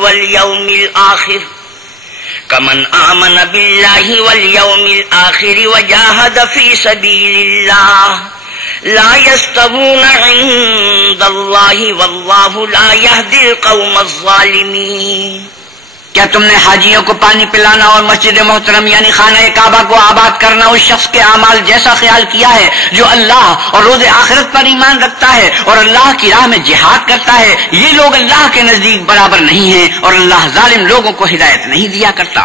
واليوم الآخر وجاهد في سبيل الله لا يستوون عند الله والله لا يهدي القوم الظالمين. کیا تم نے حاجیوں کو پانی پلانا اور مسجد محترم یعنی خانہ کعبہ کو آباد کرنا اس شخص کے اعمال جیسا خیال کیا ہے جو اللہ اور روز آخرت پر ایمان رکھتا ہے اور اللہ کی راہ میں جہاد کرتا ہے؟ یہ لوگ اللہ کے نزدیک برابر نہیں ہیں اور اللہ ظالم لوگوں کو ہدایت نہیں دیا کرتا.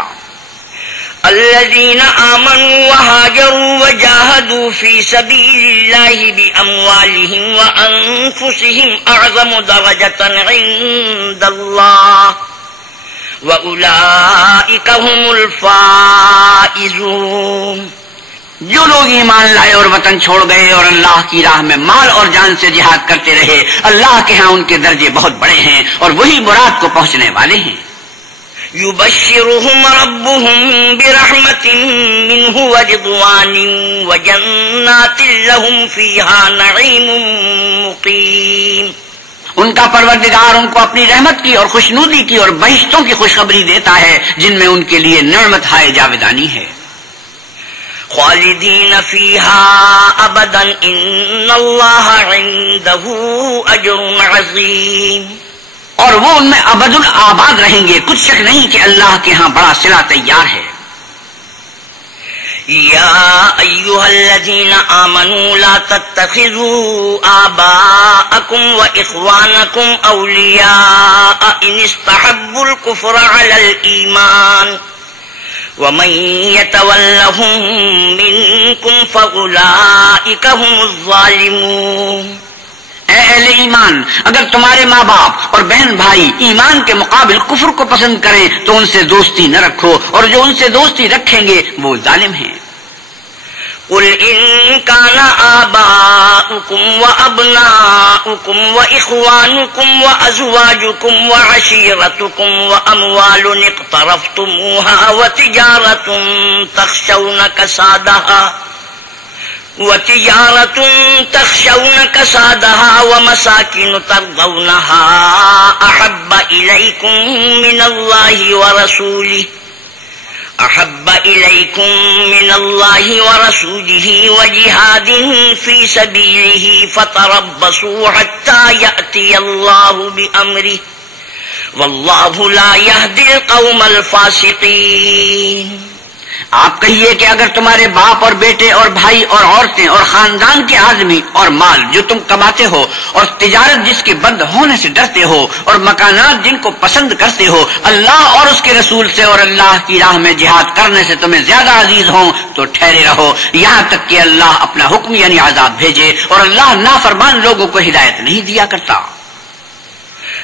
الذين آمنوا وهاجروا وجاهدوا في سبيل الله بأموالهم وأنفسهم أعظم درجة عند الله وَأُولَئِكَ هُمُ الْفَائِزُونَ. جو لوگ ایمان لائے اور وطن چھوڑ گئے اور اللہ کی راہ میں مال اور جان سے جہاد کرتے رہے اللہ کے ہاں ان کے درجے بہت بڑے ہیں اور وہی مراد کو پہنچنے والے ہیں. يُبَشِّرُهُمْ رَبُّهُمْ بِرَحْمَةٍ مِّنْهُ وَرِضْوَانٍ وَجَنَّاتٍ لَهُمْ فِيهَا نَعِيمٌ مُّقِيمٌ. ان کا پروردگار ان کو اپنی رحمت کی اور خوشنودی کی اور بہشتوں کی خوشخبری دیتا ہے جن میں ان کے لیے نعمت ہائے جاودانی ہے. خالدین فیہا ابدا ان اللہ عنده اجر عظیم. اور وہ ان میں ابد الآباد رہیں گے، کچھ شک نہیں کہ اللہ کے ہاں بڑا صلہ تیار ہے. یا ایہا الذین آمنوا لا تتخذوا آباءکم و اخوانکم اولیاء ان استحبوا الکفر علی الایمان ومن یتولہم منکم فاولئک هم الظالمون. اے اہل ایمان، اگر تمہارے ماں باپ اور بہن بھائی ایمان کے مقابل کفر کو پسند کریں تو ان سے دوستی نہ رکھو، اور جو ان سے دوستی رکھیں گے وہ ظالم ہیں. قل ان كان آباؤكم وأبناؤكم وإخوانكم وأزواجكم وعشيرتكم وأموال اقترفتموها وتجارة تخشون كسادها ومساكن ترضونها أحب إليكم من الله ورسوله وجهاد في سبيله فتربصوا حتى يأتي الله بأمره والله لا يهدي القوم الفاسقين. آپ کہیے کہ اگر تمہارے باپ اور بیٹے اور بھائی اور عورتیں اور خاندان کے آدمی اور مال جو تم کماتے ہو اور تجارت جس کے بند ہونے سے ڈرتے ہو اور مکانات جن کو پسند کرتے ہو اللہ اور اس کے رسول سے اور اللہ کی راہ میں جہاد کرنے سے تمہیں زیادہ عزیز ہوں تو ٹھہرے رہو یہاں تک کہ اللہ اپنا حکم یعنی عذاب بھیجے، اور اللہ نافرمان لوگوں کو ہدایت نہیں دیا کرتا.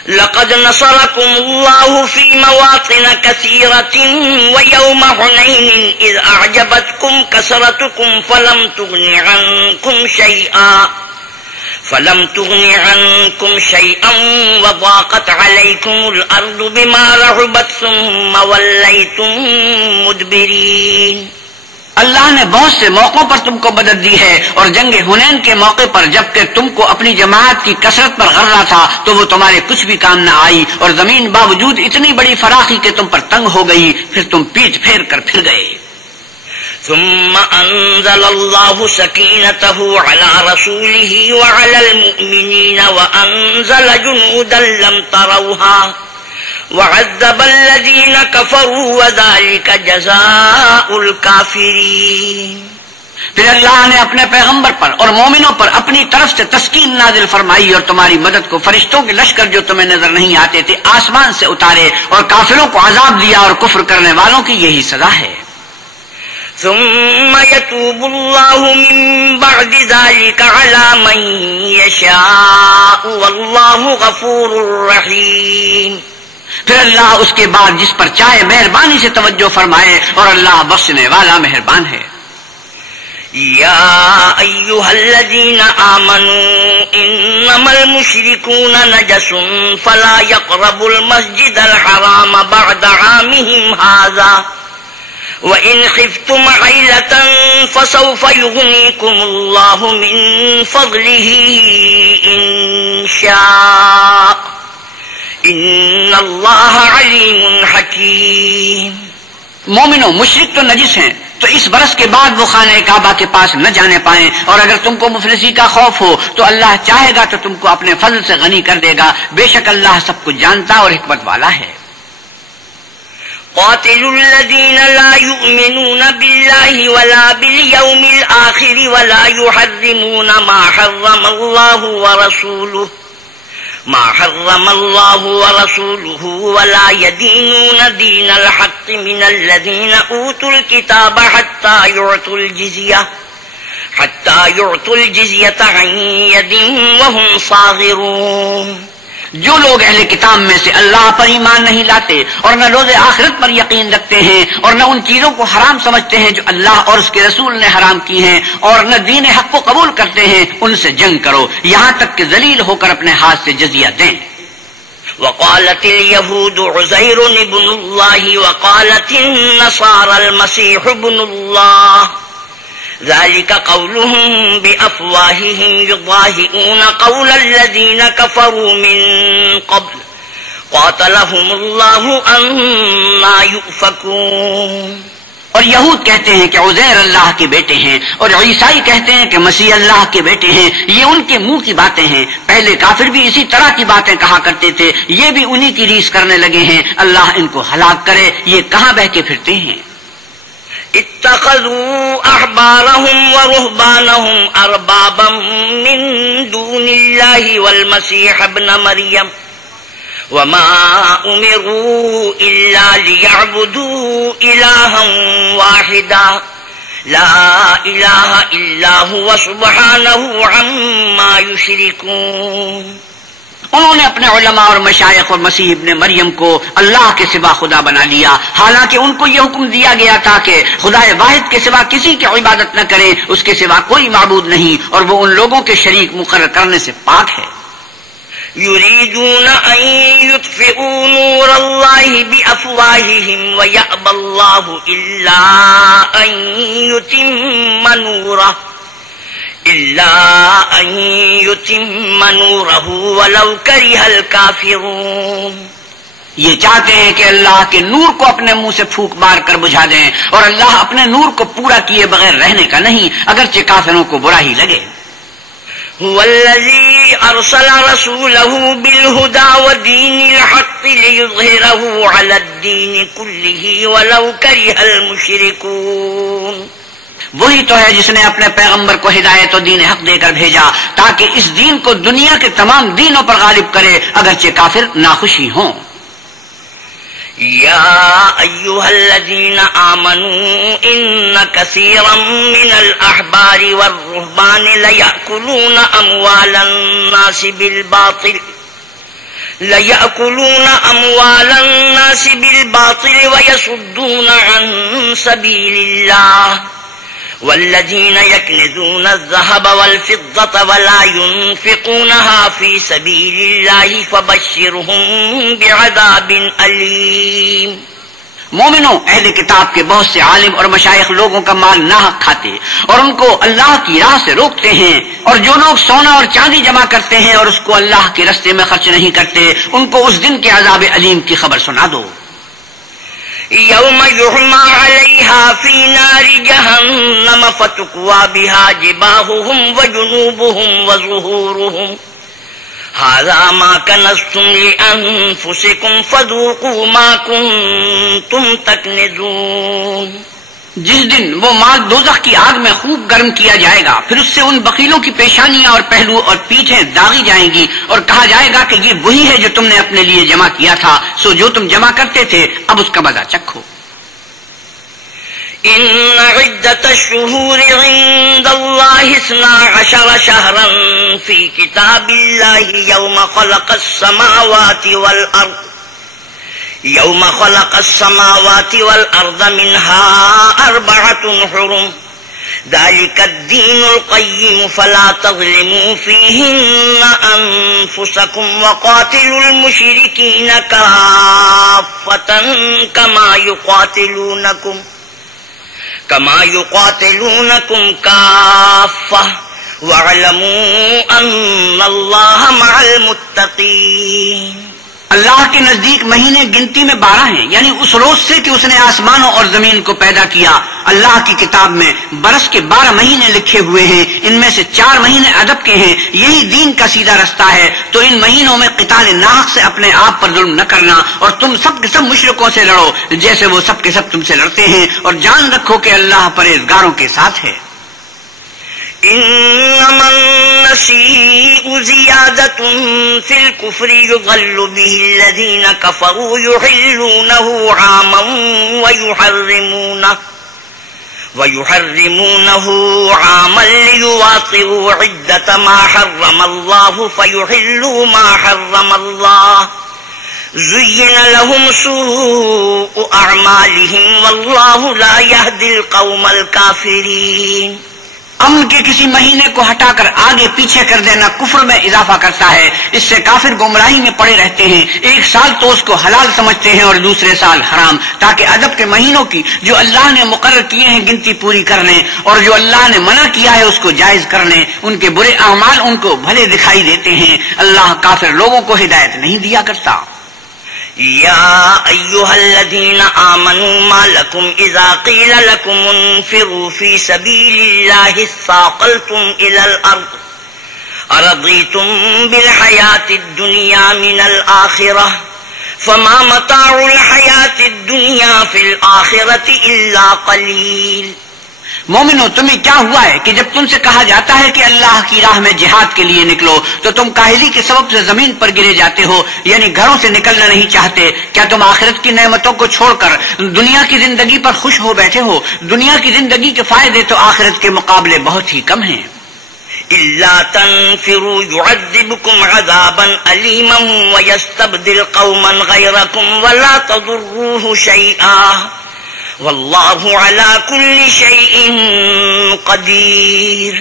لقد نصركم الله في مواطن كثيرة ويوم حنين إذ أعجبتكم كثرتكم فلم تغن عنكم شيئا وضاقت عليكم الأرض بما رحبت ثم وليتم مدبرين. اللہ نے بہت سے موقعوں پر تم کو مدد دی ہے، اور جنگ حنین کے موقع پر جبکہ تم کو اپنی جماعت کی کثرت پر غرہ تھا تو وہ تمہارے کچھ بھی کام نہ آئی، اور زمین باوجود اتنی بڑی فراخی کہ تم پر تنگ ہو گئی، پھر تم پیٹ پھیر کر پھر گئے. ثم انزل الله سكينته على رسوله وعلى المؤمنين وانزل جنودا لم تروها وعذب الذين كفروا وذلك جزاء الكافرين. پھر اللہ نے اپنے پیغمبر پر اور مومنوں پر اپنی طرف سے تسکین نازل فرمائی اور تمہاری مدد کو فرشتوں کے لشکر جو تمہیں نظر نہیں آتے تھے آسمان سے اتارے، اور کافروں کو عذاب دیا، اور کفر کرنے والوں کی یہی سزا ہے. ثم يتوب الله من بعد ذلك على من يشاء والله غفور رحيم. پھر اللہ اس کے بعد جس پر چاہے مہربانی سے توجہ فرمائے، اور اللہ بخشنے والا مہربان ہے. یا ایھا الذین آمنوا انما المشركون نجس فلا يقربوا المسجد الحرام بعد عامهم هذا وَإِنْ خِفْتُمْ عَيْلَةً فَسَوْفَ يُغْنِيكُمُ اللَّهُ مِنْ فَضْلِهِ إِنْ شَاءَ إِنَّ اللَّهَ عَلِيمٌ حَكِيمٌ. مومنوں، مشرک تو نجس ہیں تو اس برس کے بعد وہ خانہ کعبہ کے پاس نہ جانے پائیں، اور اگر تم کو مفلسی کا خوف ہو تو اللہ چاہے گا تو تم کو اپنے فضل سے غنی کر دے گا، بے شک اللہ سب کچھ جانتا اور حکمت والا ہے. قاتلوا الذين لا يؤمنون بالله ولا باليوم الآخر ولا يحرمون ما حرم الله ورسوله ولا يدينون دين الحق من الذين أوتوا الكتاب حتى يعطوا الجزية عن يد وهم صاغرون. جو لوگ اہل کتاب میں سے اللہ پر ایمان نہیں لاتے اور نہ روز آخرت پر یقین رکھتے ہیں اور نہ ان چیزوں کو حرام سمجھتے ہیں جو اللہ اور اس کے رسول نے حرام کی ہیں اور نہ دین حق کو قبول کرتے ہیں، ان سے جنگ کرو یہاں تک کہ ذلیل ہو کر اپنے ہاتھ سے جزیہ دیں. وقالت اليهود عزير ابن الله وقالت النصارى المسيح ابن الله ذلك قولهم بأفواههم يضاهئون قول الذين كفروا من قبل قاتلهم الله أنا يؤفكون۔ اور یہود کہتے ہیں کہ عزیر اللہ کے بیٹے ہیں، اور عیسائی کہتے ہیں کہ مسیح اللہ کے بیٹے ہیں۔ یہ ان کے منہ کی باتیں ہیں، پہلے کافر بھی اسی طرح کی باتیں کہا کرتے تھے، یہ بھی انہی کی ریس کرنے لگے ہیں۔ اللہ ان کو ہلاک کرے، یہ کہاں بہ کے پھرتے ہیں۔ اتخذوا احبارهم ورهبانهم اربابا من دون الله والمسيح ابن مريم وما امروا الا ليعبدوا الها واحدا لا اله الا هو سبحانه عما يشركون۔ انہوں نے اپنے علماء اور مشائخ اور مسیح ابن مریم کو اللہ کے سوا خدا بنا لیا، حالانکہ ان کو یہ حکم دیا گیا تھا کہ خدا واحد کے سوا کسی کی عبادت نہ کریں، اس کے سوا کوئی معبود نہیں، اور وہ ان لوگوں کے شریک مقرر کرنے سے پاک ہے۔ يريدون أن يطفئوا نور الله بأفواههم ويأبى الله إلا أن يتم نوره ولو كره الكافرون۔ یہ چاہتے ہیں کہ اللہ کے نور کو اپنے منہ سے پھونک مار کر بجھا دیں، اور اللہ اپنے نور کو پورا کیے بغیر رہنے کا نہیں، اگرچہ کافروں کو برا ہی لگے۔ هو الذي أرسل رسوله بالهدى ودين الحق ليظهره على الدين كله ولو كره المشركون۔ وہی تو ہے جس نے اپنے پیغمبر کو ہدایت و دین حق دے کر بھیجا تاکہ اس دین کو دنیا کے تمام دینوں پر غالب کرے، اگرچہ کافر ناخوشی ہوں۔ يا أيها الذين آمنوا إن كثيرا من الأحبار والرهبان ليأكلون أموال الناس بالباطل ويصدون عن سبيل الله والذين يكنزون الذهب والفضة ولا ينفقونها في سبيل الله فبشرهم بعذاب أليم۔ مومنوں، اہل کتاب کے بہت سے عالم اور مشائخ لوگوں کا مال ناحق کھاتے اور ان کو اللہ کی راہ سے روکتے ہیں، اور جو لوگ سونا اور چاندی جمع کرتے ہیں اور اس کو اللہ کے راستے میں خرچ نہیں کرتے، ان کو اس دن کے عذاب علیم کی خبر سنا دو۔ يوم يحمى عليها في نار جهنم فتكوى بها جباههم وجنوبهم وظهورهم هذا ما كنزتم لأنفسكم فذوقوا ما كنتم تكنزون۔ جس دن وہ مال دوزخ کی آگ میں خوب گرم کیا جائے گا، پھر اس سے ان بخیلوں کی پیشانیاں اور پہلو اور پیٹھیں داغی جائیں گی، اور کہا جائے گا کہ یہ وہی ہے جو تم نے اپنے لیے جمع کیا تھا، سو جو تم جمع کرتے تھے اب اس کا مزہ چکھو۔ إن عدة الشهور عند الله 12 شهرا في كتاب الله يوم خلق السماوات والأرض منها 4 حرم ذلك الدين القيم فلا تظلموا فيهن أنفسكم وقاتلوا المشركين كافة كما يقاتلونكم كافة واعلموا أن الله مع المتقين۔ اللہ کے نزدیک مہینے گنتی میں 12 ہیں، یعنی اس روز سے کہ اس نے آسمانوں اور زمین کو پیدا کیا۔ اللہ کی کتاب میں برس کے 12 مہینے لکھے ہوئے ہیں، ان میں سے 4 مہینے ادب کے ہیں، یہی دین کا سیدھا رستہ ہے۔ تو ان مہینوں میں قتال ناحق سے اپنے آپ پر ظلم نہ کرنا، اور تم سب کے سب مشرکوں سے لڑو جیسے وہ سب کے سب تم سے لڑتے ہیں، اور جان رکھو کہ اللہ پرہیزگاروں کے ساتھ ہے۔ إنما النسيء زيادة في الكفر يضل به الذين كفروا يحلونه عاما ويحرمونه عاما ليواطئوا عدة ما حرم الله فيحلوا ما حرم الله زين لهم سوء أعمالهم والله لا يهدي القوم الكافرين۔ امن کے کسی مہینے کو ہٹا کر آگے پیچھے کر دینا کفر میں اضافہ کرتا ہے. اس سے کافر گمراہی میں پڑے رہتے ہیں. ایک سال تو اس کو حلال سمجھتے ہیں اور دوسرے سال حرام، تاکہ ادب کے مہینوں کی جو اللہ نے مقرر کیے ہیں گنتی پوری کر لیں، اور جو اللہ نے منع کیا ہے اس کو جائز کر لیں. ان کے برے اعمال ان کو بھلے دکھائی دیتے ہیں. اللہ کافر لوگوں کو ہدایت نہیں دیا کرتا. يا أيها الذين آمنوا ما لكم إذا قيل لكم انفروا في سبيل الله اثاقلتم إلى الأرض أرضيتم بالحياة الدنيا من الآخرة فما متاع الحياة الدنيا في الآخرة إلا قليل. مومنو، تمہیں کیا ہوا ہے کہ جب تم سے کہا جاتا ہے کہ اللہ کی راہ میں جہاد کے لیے نکلو تو تم کاہلی کے سبب سے زمین پر گرے جاتے ہو، یعنی گھروں سے نکلنا نہیں چاہتے؟ کیا تم آخرت کی نعمتوں کو چھوڑ کر دنیا کی زندگی پر خوش ہو بیٹھے ہو؟ دنیا کی زندگی کے فائدے تو آخرت کے مقابلے بہت ہی کم ہیں. إلا تنفروا يعذبكم عذابا أليما ويستبدل قوما غيركم ولا تضروه شيئا واللہ علی کل شیء قدیر.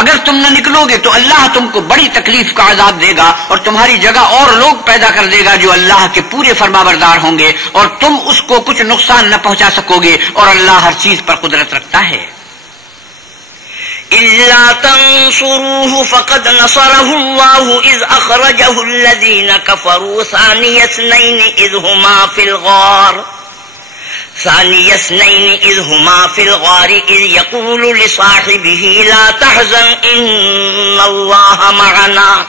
اگر تم نہ نکلو گے تو اللہ تم کو بڑی تکلیف کا عذاب دے گا اور تمہاری جگہ اور لوگ پیدا کر دے گا جو اللہ کے پورے فرمانبردار ہوں گے، اور تم اس کو کچھ نقصان نہ پہنچا سکو گے، اور اللہ ہر چیز پر قدرت رکھتا ہے. إلا تنصروه فقد نصره الله إذ أخرجه الذين كفروا ثاني اثنين إذ هما في الغار إذ يقول لصاحبه لا تحزن إن الله معنا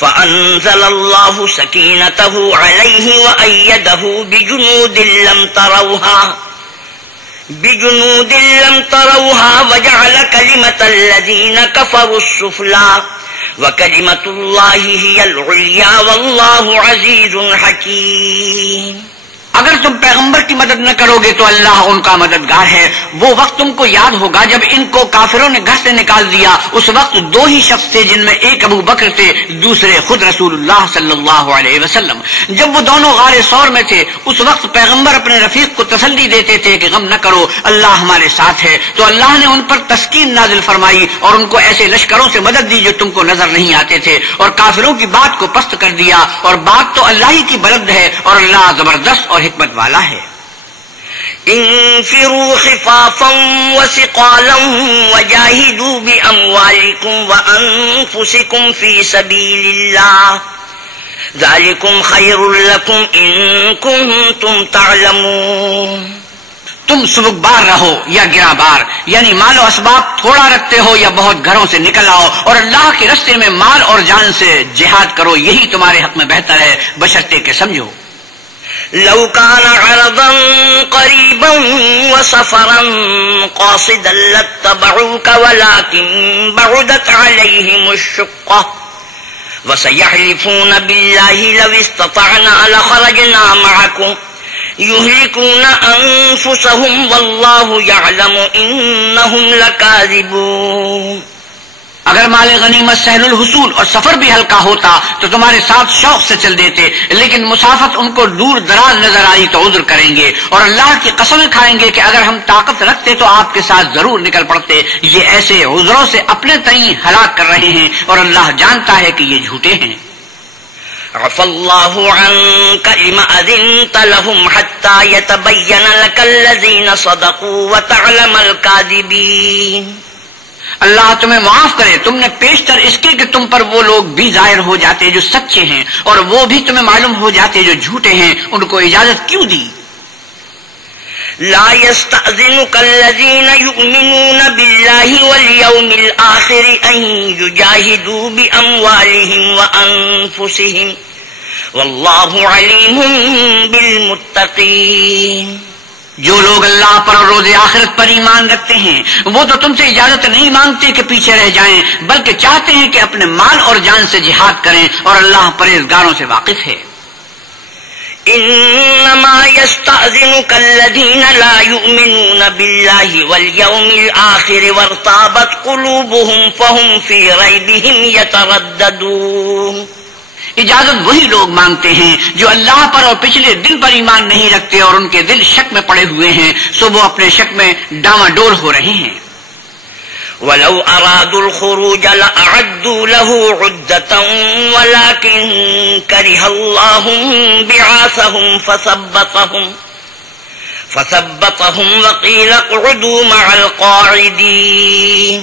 فأنزل الله سكينته عليه وأيده بجنود لم تروها وجعل كلمة الذين كفروا السفلى وكلمة الله هي العليا والله عزيز حكيم. اگر تم پیغمبر کی مدد نہ کرو گے تو اللہ ان کا مددگار ہے. وہ وقت تم کو یاد ہوگا جب ان کو کافروں نے گھر سے نکال دیا. اس وقت دو ہی شخص تھے جن میں ایک ابو بکر تھے، دوسرے خود رسول اللہ صلی اللہ علیہ وسلم. جب وہ دونوں غار ثور میں تھے اس وقت پیغمبر اپنے رفیق کو تسلی دیتے تھے کہ غم نہ کرو، اللہ ہمارے ساتھ ہے. تو اللہ نے ان پر تسکین نازل فرمائی اور ان کو ایسے لشکروں سے مدد دی جو تم کو نظر نہیں آتے تھے، اور کافروں کی بات کو پست کر دیا. اور بات تو اللہ ہی کی بلند ہے اور اللہ زبردست اور حکمت والا ہے. انفروا خفافا وثقالا وجاهدوا بأموالكم وأنفسكم في سبيل الله ذلكم خير لكم إن كنتم تعلمون. تم سبکبار رہو یا گرا بار، یعنی مال و اسباب تھوڑا رکھتے ہو یا بہت گھروں سے نکل آؤ اور اللہ کے رستے میں مال اور جان سے جہاد کرو، یہی تمہارے حق میں بہتر ہے بشرطے کہ سمجھو. لو كان عرضا قريبا وسفرا قاصدا لاتبعوك ولكن بعدت عليهم الشقة وسيحلفون بالله لو استطعنا لخرجنا معكم يهلكون أنفسهم والله يعلم إنهم لكاذبون. اگر مال غنیمت سہل الحصول اور سفر بھی ہلکا ہوتا تو تمہارے ساتھ شوق سے چل دیتے، لیکن مسافت ان کو دور دراز نظر آئی تو عذر کریں گے اور اللہ کی قسم کھائیں گے کہ اگر ہم طاقت رکھتے تو آپ کے ساتھ ضرور نکل پڑتے. یہ ایسے عذروں سے اپنے تئیں ہلاک کر رہے ہیں اور اللہ جانتا ہے کہ یہ جھوٹے ہیں. عفى الله عنك لما أذنت لهم حتى يتبين لك الذين صدقوا وتعلم الكاذبين. اللہ تمہیں معاف کرے، تم نے پیشتر اس کے کہ تم پر وہ لوگ بھی ظاہر ہو جاتے جو سچے ہیں اور وہ بھی تمہیں معلوم ہو جاتے جو جھوٹے ہیں. ان کو اجازت کیوں دی؟ لا يستأذنك الذين يؤمنون بالله واليوم الآخر أن يجاهدوا بأموالهم وأنفسهم والله عليم بالمتقين. جو لوگ اللہ پر اور روز آخرت پر ایمان رکھتے ہیں وہ تو تم سے اجازت نہیں مانگتے کہ پیچھے رہ جائیں، بلکہ چاہتے ہیں کہ اپنے مال اور جان سے جہاد کریں، اور اللہ پرہیزگاروں سے واقف ہے. انما يستأذنك الذين لا يؤمنون بالله واليوم الآخر وارتابت قلوبهم فهم في ريبهم يترددون. اجازت وہی لوگ مانگتے ہیں جو اللہ پر اور پچھلے دن پر ایمان نہیں رکھتے اور ان کے دل شک میں پڑے ہوئے ہیں، سو وہ اپنے شک میں ڈاواں ڈول ہو رہے ہیں. وَلَوْ أَرَادُوا الْخُرُوجَ لَأَعَدُّوا لَهُ عُدَّةً وَلَكِنْ كَرِهَ اللَّهُ بِعَاثَهُمْ فَثَبَّطَهُمْ وَقِيلَ اقْعُدُوا مَعَ الْقَاعِدِينَ.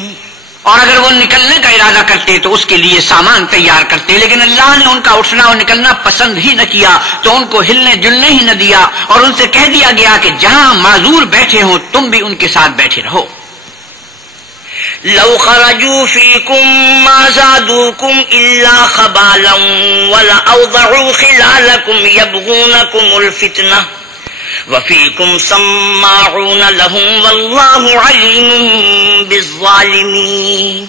اور اگر وہ نکلنے کا ارادہ کرتے تو اس کے لیے سامان تیار کرتے، لیکن اللہ نے ان کا اٹھنا اور نکلنا پسند ہی نہ کیا تو ان کو ہلنے جلنے ہی نہ دیا، اور ان سے کہہ دیا گیا کہ جہاں معذور بیٹھے ہوں تم بھی ان کے ساتھ بیٹھے رہو. لو خرجوا فيكم ما زادوكم إلا خبالا ولأوضعوا خلالكم يبغونكم الفتنة وفيكم سماعون لهم والله عليم بالظالمين.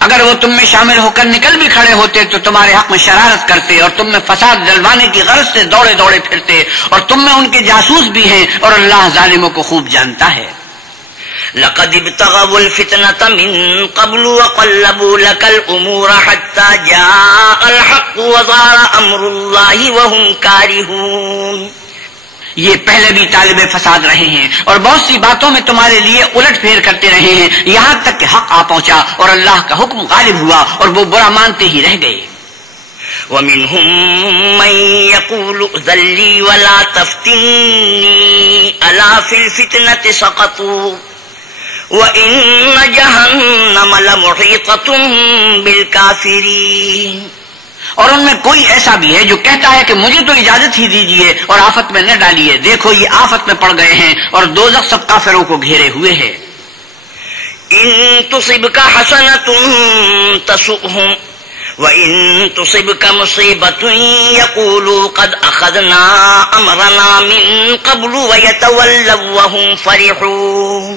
اگر وہ تم میں شامل ہو کر نکل بھی کھڑے ہوتے تو تمہارے حق میں شرارت کرتے اور تم میں فساد ڈلوانے کی غرض سے دوڑے دوڑے پھرتے، اور تم میں ان کے جاسوس بھی ہیں اور اللہ ظالموں کو خوب جانتا ہے. لقد ابتغوا الفتنة من قبل وقلبوا لك الأمور حتى جاء الحق وظهر أمر الله وهم كارهون. یہ پہلے بھی طالب فساد رہے ہیں اور بہت سی باتوں میں تمہارے لیے الٹ پھیر کرتے رہے ہیں، یہاں تک کہ حق آ پہنچا اور اللہ کا حکم غالب ہوا اور وہ برا مانتے ہی رہ گئے. ومنهم من يقول ائذن لي ولا تفتني ألا في الفتنة سقطوا وَإِنَّ جَهَنَّمَ لَمُحِيطَةٌ بِالْكَافِرِينَ. اور ان میں کوئی ایسا بھی ہے جو کہتا ہے کہ مجھے تو اجازت ہی دیجیے اور آفت میں نہ ڈالیے، دیکھو یہ آفت میں پڑ گئے ہیں اور دوزخ سب کافروں کو گھیرے ہوئے ہے. إِن تُصِبْكَ حَسَنَةٌ تَسُؤْهُمْ وَإِن تُصِبْكَ مُصِيبَةٌ يَقُولُوا قَدْ أَخَذْنَا أَمْرَنَا مِن قَبْلُ وَيَتَوَلَّوْا وَهُمْ فَرِحُونَ.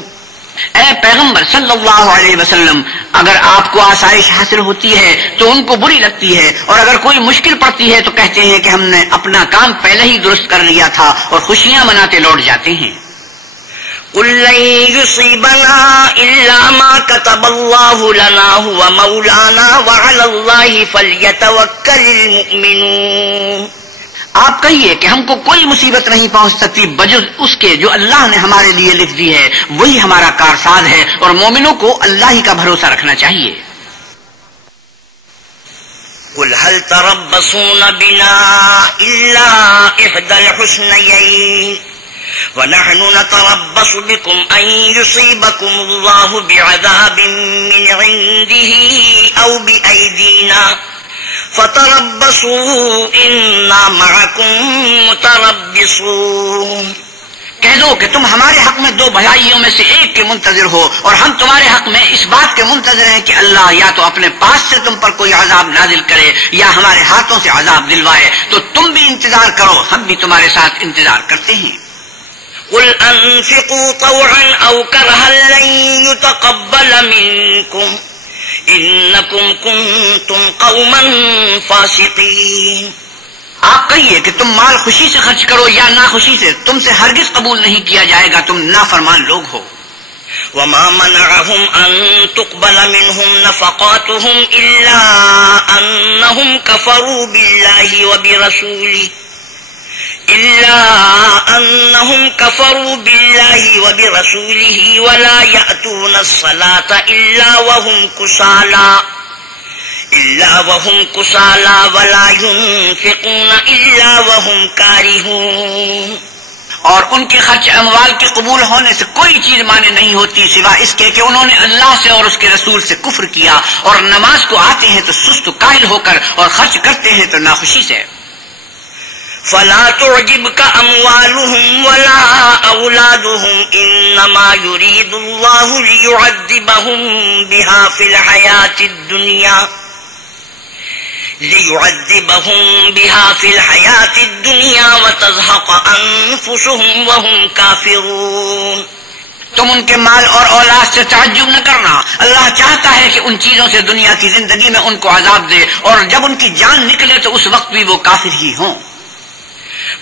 اے پیغمبر صلی اللہ علیہ وسلم، اگر آپ کو آسائش حاصل ہوتی ہے تو ان کو بری لگتی ہے، اور اگر کوئی مشکل پڑتی ہے تو کہتے ہیں کہ ہم نے اپنا کام پہلے ہی درست کر لیا تھا، اور خوشیاں مناتے لوٹ جاتے ہیں. قُل لَّن يُصِيبَنَا إِلَّا مَا كَتَبَ اللَّهُ لَنَا هُوَ مَوْلَانَا وَعَلَى اللَّهِ فَلْيَتَوَكَّلِ الْمُؤْمِنُونَ. آپ کہیے کہ ہم کو کوئی مصیبت نہیں پہنچ سکتی بجز اس کے جو اللہ نے ہمارے لیے لکھ دی ہے، وہی ہمارا کارساز ہے، اور مومنوں کو اللہ ہی کا بھروسہ رکھنا چاہیے. قُلْ هَلْ تَرَبَّصُونَ بِنَا إِلَّا إِحْدَى الْحُسْنَيَيْنِ وَنَحْنُ نَتَرَبَّصُ بِكُمْ أَن يُصِيبَكُمُ اللَّهُ بِعَذَابٍ مِّنْ عِندِهِ أَوْ بِأَيْدِينَا فَتَرَبَّصُوا إِنَّا مَعَكُمْ مُتَرَبِّصُونَ. کہہ دو کہ تم ہمارے حق میں دو بھلائیوں میں سے ایک کے منتظر ہو، اور ہم تمہارے حق میں اس بات کے منتظر ہیں کہ اللہ یا تو اپنے پاس سے تم پر کوئی عذاب نازل کرے یا ہمارے ہاتھوں سے عذاب دلوائے، تو تم بھی انتظار کرو، ہم بھی تمہارے ساتھ انتظار کرتے ہیں. قُلْ أَنفِقُوا طَوْعًا أَوْ كَرْهًا لَّن يُتَقَبَّلَ مِنكُمْ إِنَّكُمْ كُنتُمْ قَوْمًا فَاسِقِينَ. آپ کہیے کہ تم مال خوشی سے خرچ کرو یا ناخوشی سے، تم سے ہرگز قبول نہیں کیا جائے گا، تم نافرمان لوگ ہو. وَمَا مَنَعَهُمْ أَن تُقْبَلَ مِنْهُمْ نَفَقَاتُهُمْ إِلَّا أَنَّهُمْ كَفَرُوا بِاللَّهِ وَبِرَسُولِهِ وَلَا يَأْتُونَ الصَّلَاةَ إِلَّا وَهُمْ كُسَالَى وَلَا يُنْفِقُونَ إِلَّا وَهُمْ كَارِهُونَ. اور ان کے خرچ اموال کے قبول ہونے سے کوئی چیز مانے نہیں ہوتی سوا اس کے کہ انہوں نے اللہ سے اور اس کے رسول سے کفر کیا، اور نماز کو آتے ہیں تو سست قائل ہو کر، اور خرچ کرتے ہیں تو ناخوشی سے. فَلَا تُعْجِبْكَ أَمْوَالُهُمْ وَلَا أَوْلَادُهُمْ إِنَّمَا يُرِيدُ اللَّهُ لِيُعَذِّبَهُم بِهَا فِي الْحَيَاةِ الدُّنْيَا وَتَزْهَقَ أَنفُسُهُمْ وَهُمْ كَافِرُونَ. تم ان کے مال اور اولاد سے تعجب نہ کرنا، اللہ چاہتا ہے کہ ان چیزوں سے دنیا کی زندگی میں ان کو عذاب دے، اور جب ان کی جان نکلے تو اس وقت بھی وہ کافر ہی ہوں.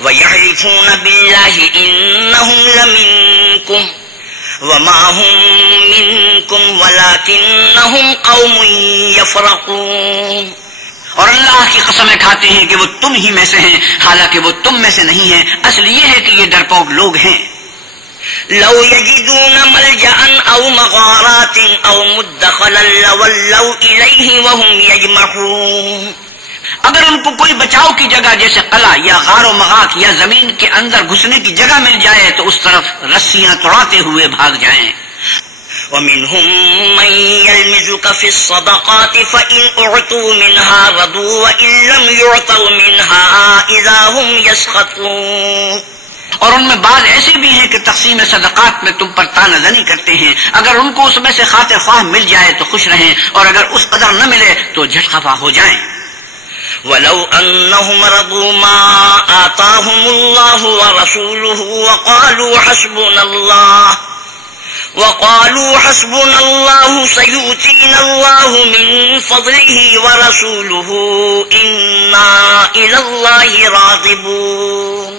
وَيَحْلِفُونَ بِاللَّهِ إِنَّهُمْ لَمِنكُمْ وَمَا هُمْ مِنكُمْ وَلَكِنَّهُمْ قَوْمٌ يَفْرَقُونَ. اور اللہ کی قسمیں کھاتے ہیں کہ وہ تم ہی میں سے ہیں، حالانکہ وہ تم میں سے نہیں ہیں، اصل یہ ہے کہ یہ ڈرپوک لوگ ہیں. لو يجدون ملجأ أو مغارات أو مدخلا لولوا إليه وهم يجمحون. اگر ان کو کوئی بچاؤ کی جگہ جیسے قلعہ یا غار و مغاک یا زمین کے اندر گھسنے کی جگہ مل جائے تو اس طرف رسیاں توڑاتے ہوئے بھاگ جائیں. ومنهم من يلمزك في الصدقات فإن أعطوا منها رضوا وإن لم يعطوا منها إذا هم يسخطون. اور ان میں بعض ایسے بھی ہیں کہ تقسیم صدقات میں تم پر طعنہ زنی کرتے ہیں، اگر ان کو اس میں سے خاطر خواہ مل جائے تو خوش رہیں اور اگر اس قدر نہ ملے تو جھٹ خفا ہو جائیں. ولو أنهم رضوا ما آتاهم الله ورسوله وقالوا حسبنا الله سيؤتينا الله من فضله ورسوله إنا إلى الله راغبون.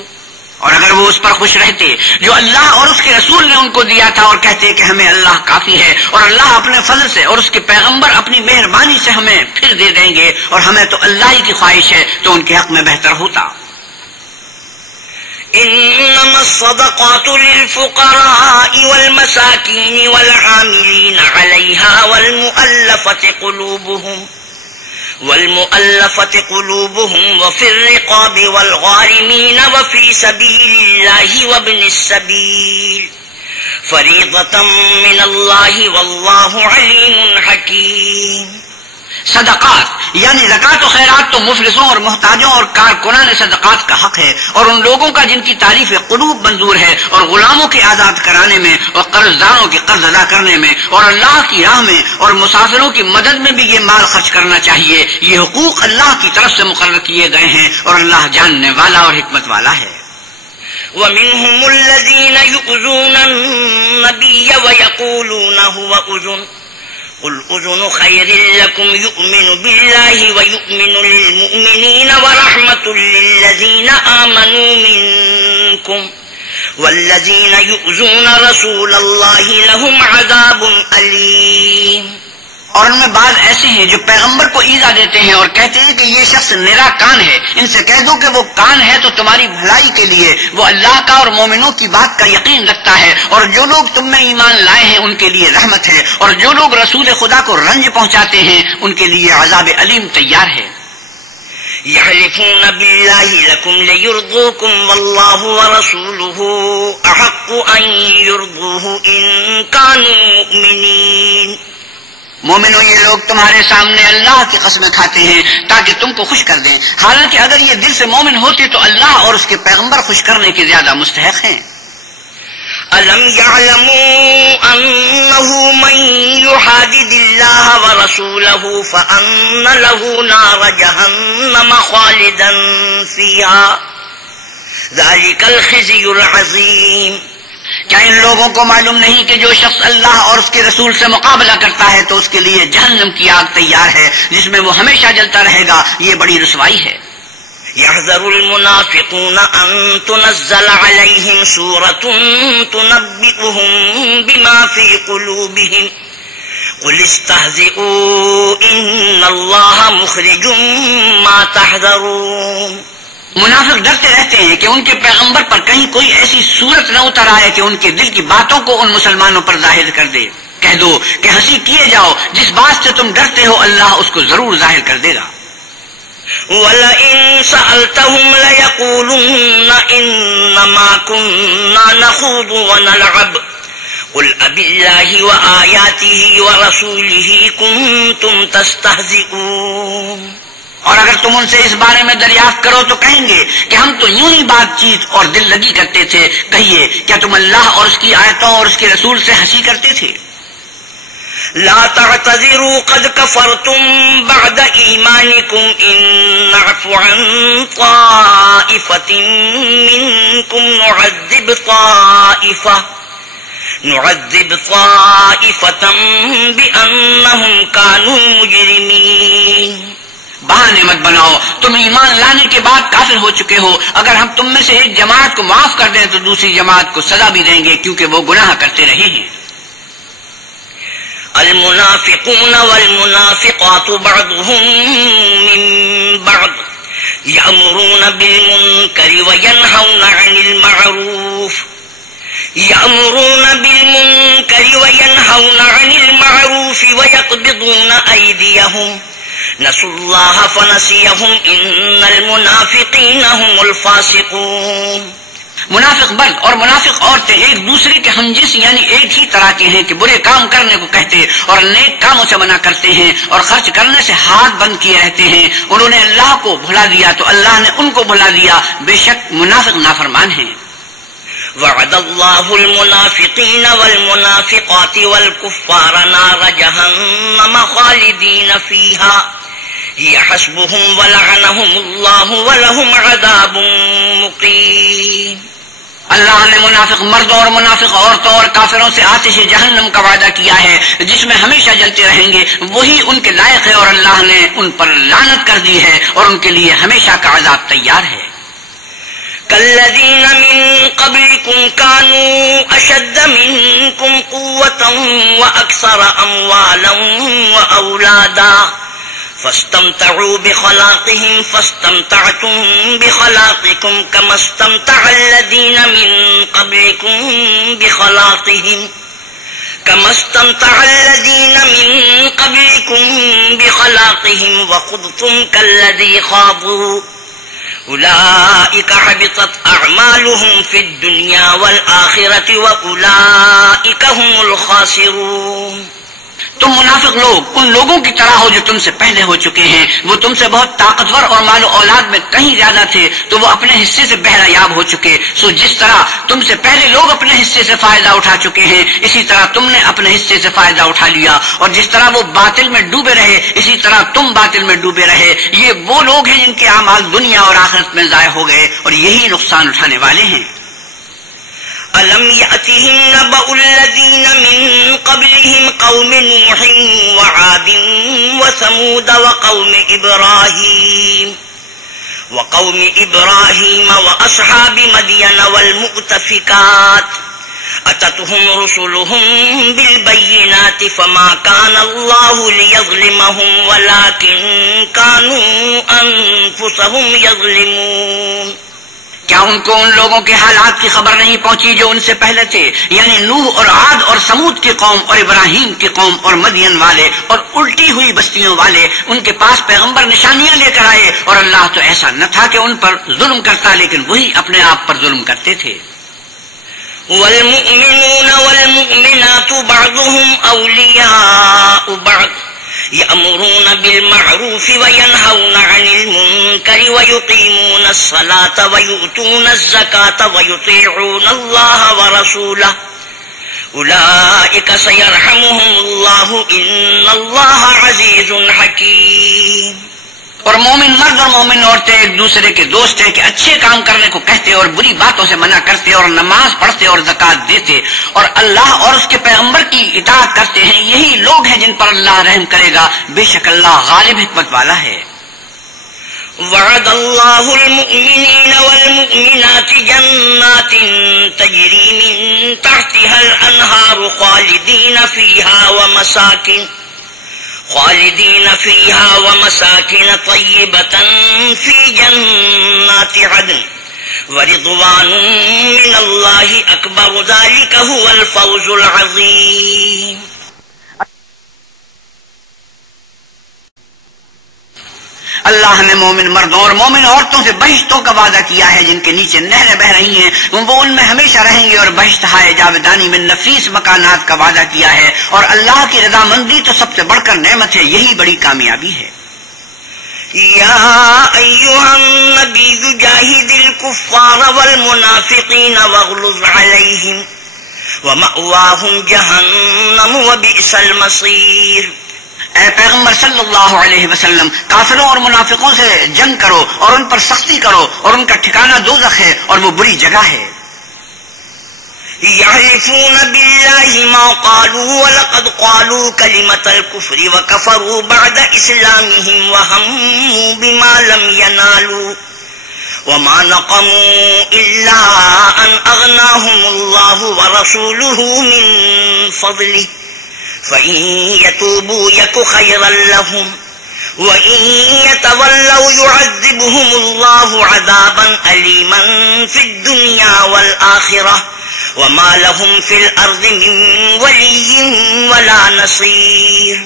اور اگر وہ اس پر خوش رہتے جو اللہ اور اس کے رسول نے ان کو دیا تھا اور کہتے کہ ہمیں اللہ کافی ہے اور اللہ اپنے فضل سے اور اس کے پیغمبر اپنی مہربانی سے ہمیں پھر دے دیں گے اور ہمیں تو اللہ ہی کی خواہش ہے تو ان کے حق میں بہتر ہوتا. إنما الصدقات للفقراء والمساكين والعاملين عليها والمؤلفة قلوبهم وفي الرقاب والغارمين وفي سبيل الله وابن السبيل فريضة من الله والله عليم حكيم. صدقات یعنی زکات و خیرات تو مفلسوں اور محتاجوں اور کارکنان صدقات کا حق ہے اور ان لوگوں کا جن کی تعریف قلوب منظور ہے اور غلاموں کے آزاد کرانے میں اور قرض داروں کے قرض ادا کرنے میں اور اللہ کی راہ میں اور مسافروں کی مدد میں بھی یہ مال خرچ کرنا چاہیے. یہ حقوق اللہ کی طرف سے مقرر کیے گئے ہیں اور اللہ جاننے والا اور حکمت والا ہے. ومنهم الذين يؤذون النبي ويقولون هو أذن قل أذن خير لكم يؤمن بالله ويؤمن للمؤمنين ورحمة للذين آمنوا منكم والذين يؤذون رسول الله لهم عذاب أليم. اور ان میں بعض ایسے ہیں جو پیغمبر کو ایذا دیتے ہیں اور کہتے ہیں کہ یہ شخص نرا کان ہے. ان سے کہہ دو کہ وہ کان ہے تو تمہاری بھلائی کے لیے، وہ اللہ کا اور مومنوں کی بات کا یقین رکھتا ہے اور جو لوگ تم میں ایمان لائے ہیں ان کے لیے رحمت ہے اور جو لوگ رسول خدا کو رنج پہنچاتے ہیں ان کے لیے عذاب علیم تیار ہے. يحلفون بالله لكم ليرضوكم والله ورسوله أحق أن يرضوه إن كانوا مؤمنين. مومنوں یہ لوگ تمہارے سامنے اللہ کی قسمیں کھاتے ہیں تاکہ تم کو خوش کر دیں، حالانکہ اگر یہ دل سے مومن ہوتے تو اللہ اور اس کے پیغمبر خوش کرنے کے زیادہ مستحق ہیں. أَلَمْ يَعْلَمُوا أَنَّهُ مَنْ يُحَادِدِ اللَّهَ وَرَسُولَهُ فَأَنَّ لَهُ نَارَ جَهَنَّمَ خَالِدًا فِيهَا ذَلِكَ الْخِزْيُ الْعَظِيمُ. کیا ان لوگوں کو معلوم نہیں کہ جو شخص اللہ اور اس کے رسول سے مقابلہ کرتا ہے تو اس کے لیے جہنم کی آگ تیار ہے جس میں وہ ہمیشہ جلتا رہے گا، یہ بڑی رسوائی ہے. يحذر المنافقون أن تنزل عليهم سورة تنبئهم بما في قلوبهم قل استهزئوا إن الله مخرج ما تحذرون. منافق ڈرتے رہتے ہیں کہ ان کے پیغمبر پر کہیں کوئی ایسی صورت نہ اتر آئے کہ ان کے دل کی باتوں کو ان مسلمانوں پر ظاہر کر دے. کہہ دو کہ ہنسی کیے جاؤ، جس بات سے تم ڈرتے ہو اللہ اس کو ضرور ظاہر کر دے گا. وَلَئِن سَأَلْتَهُمْ لَيَقُولُنَّ إِنَّمَا كُنَّا نَخُوضُ وَنَلْعَبُ قُلْ أَبِاللَّهِ وَآيَاتِهِ وَرَسُولِهِ كُنتُمْ تَسْتَهْزِئُونَ. اور اگر تم ان سے اس بارے میں دریافت کرو تو کہیں گے کہ ہم تو یوں ہی بات چیت اور دل لگی کرتے تھے. کہیے کیا تم اللہ اور اس کی آیتوں اور اس کے رسول سے ہنسی کرتے تھے؟ لا تعتذروا قد كفرتم بعد إيمانكم إن نعف عن طائفة منكم نعذب طائفة بأنهم كانوا مجرمين. بہانے مت بناؤ، تم ایمان لانے کے بعد کافر ہو چکے ہو. اگر ہم تم میں سے ایک جماعت کو معاف کر دیں تو دوسری جماعت کو سزا بھی دیں گے کیونکہ وہ گناہ کرتے رہے ہیں. المنافقون والمنافقات بعضهم من بعض يأمرون بالمنكر وينهون عن المعروف يأمرون بالمنكر وينهون عن المعروف ويقبضون أيديهم نسوا الله فنسيهم إن المنافقين هم الفاسقون. منافق مرد اور منافق عورتیں ایک دوسرے کے ہمجنس یعنی ایک ہی طرح کے ہیں کہ برے کام کرنے کو کہتے اور نیک کاموں سے منع کرتے ہیں اور خرچ کرنے سے ہاتھ بند کیے رہتے ہیں. انہوں نے اللہ کو بھلا دیا تو اللہ نے ان کو بھلا دیا، بے شک منافق نافرمان ہیں. وعد الله المنافقين والمنافقات والكفار نار جهنم خالدين فيها هي حسبهم ولعنهم الله ولهم عذاب مقيم. اللہ نے منافق مردوں اور منافق عورتوں اور کافروں سے آتش جہنم کا وعدہ کیا ہے جس میں ہمیشہ جلتے رہیں گے، وہی ان کے لائق ہے اور اللہ نے ان پر لعنت کر دی ہے اور ان کے لیے ہمیشہ کا عذاب تیار ہے. كالذين من قبلكم كانوا أشد منكم قوة وأكثر أموالا وأولادا فاستمتعوا بخلاقهم فاستمتعتم بخلاقكم كما استمتع الذين من قبلكم بخلاقهم وخضتم كالذي خاضوا أولئك حبطت أعمالهم في الدنيا والآخرة وأولئك هم الخاسرون. تم منافق لوگ ان لوگوں کی طرح ہو جو تم سے پہلے ہو چکے ہیں، وہ تم سے بہت طاقتور اور مال و اولاد میں کہیں زیادہ تھے تو وہ اپنے حصے سے بہرہ یاب ہو چکے. سو جس طرح تم سے پہلے لوگ اپنے حصے سے فائدہ اٹھا چکے ہیں اسی طرح تم نے اپنے حصے سے فائدہ اٹھا لیا، اور جس طرح وہ باطل میں ڈوبے رہے اسی طرح تم باطل میں ڈوبے رہے. یہ وہ لوگ ہیں جن کے اعمال دنیا اور آخرت میں ضائع ہو گئے اور یہی نقصان اٹھانے والے ہیں. ألم يأتهم نبأ الذين من قبلهم قوم نوح وعاد وثمود وقوم إبراهيم وأصحاب مدين والمؤتفكات أتتهم رسلهم بالبينات فما كان الله ليظلمهم ولكن كانوا أنفسهم يظلمون. کیا ان کو ان لوگوں کے حالات کی خبر نہیں پہنچی جو ان سے پہلے تھے، یعنی نوح اور عاد اور سمود کی قوم اور ابراہیم کی قوم اور مدین والے اور الٹی ہوئی بستیوں والے؟ ان کے پاس پیغمبر نشانیاں لے کر آئے اور اللہ تو ایسا نہ تھا کہ ان پر ظلم کرتا، لیکن وہی اپنے آپ پر ظلم کرتے تھے. والمؤمنون والمؤمنات بعضهم أولياء بعض يأمرون بالمعروف وينهون عن المنكر ويقيمون الصلاة ويؤتون الزكاة ويطيعون الله ورسوله أولئك سيرحمهم الله إن الله عزيز حكيم. اور مومن مرد اور مومن عورتیں ایک دوسرے کے دوست ہیں کہ اچھے کام کرنے کو کہتے اور بری باتوں سے منع کرتے اور نماز پڑھتے اور زکوٰۃ دیتے اور اللہ اور اس کے پیغمبر کی اطاعت کرتے ہیں. یہی لوگ ہیں جن پر اللہ رحم کرے گا، بے شک اللہ غالب حکمت والا ہے. وعد الله المؤمنين والمؤمنات جنات تجري من تحتها الأنهار خالدين فيها ومساكن طيبة في جنات عدن ورضوان من الله أكبر ذلك هو الفوز العظيم. اللہ نے مومن مردوں اور مومن عورتوں سے بہشتوں کا وعدہ کیا ہے جن کے نیچے نہریں بہ رہی ہیں، وہ ان میں ہمیشہ رہیں گے، اور بہشت ہائے جاودانی میں نفیس مکانات کا وعدہ کیا ہے، اور اللہ کی رضامندی تو سب سے بڑھ کر نعمت ہے، یہی بڑی کامیابی ہے. يا أيها النبي جاهد الكفار والمنافقين واغلظ عليهم ومأواهم جهنم وبئس المصير. اے پیغمبر صلی اللہ علیہ وسلم، کافروں اور منافقوں سے جنگ کرو اور ان پر سختی کرو، اور ان کا ٹھکانہ دوزخ ہے اور وہ بری جگہ ہے. يحلفون بالله ما قالوا ولقد قالوا كلمة الكفر وكفروا بعد إسلامهم وهموا بما لم ينالوا وما نقموا إلا أن أغناهم الله ورسوله من فضله فإن يتوبوا يك خيرا لهم وإن يتولوا يعذبهم الله عذابا أليما في الدنيا والآخرة وما لهم في الأرض من ولي ولا نصير.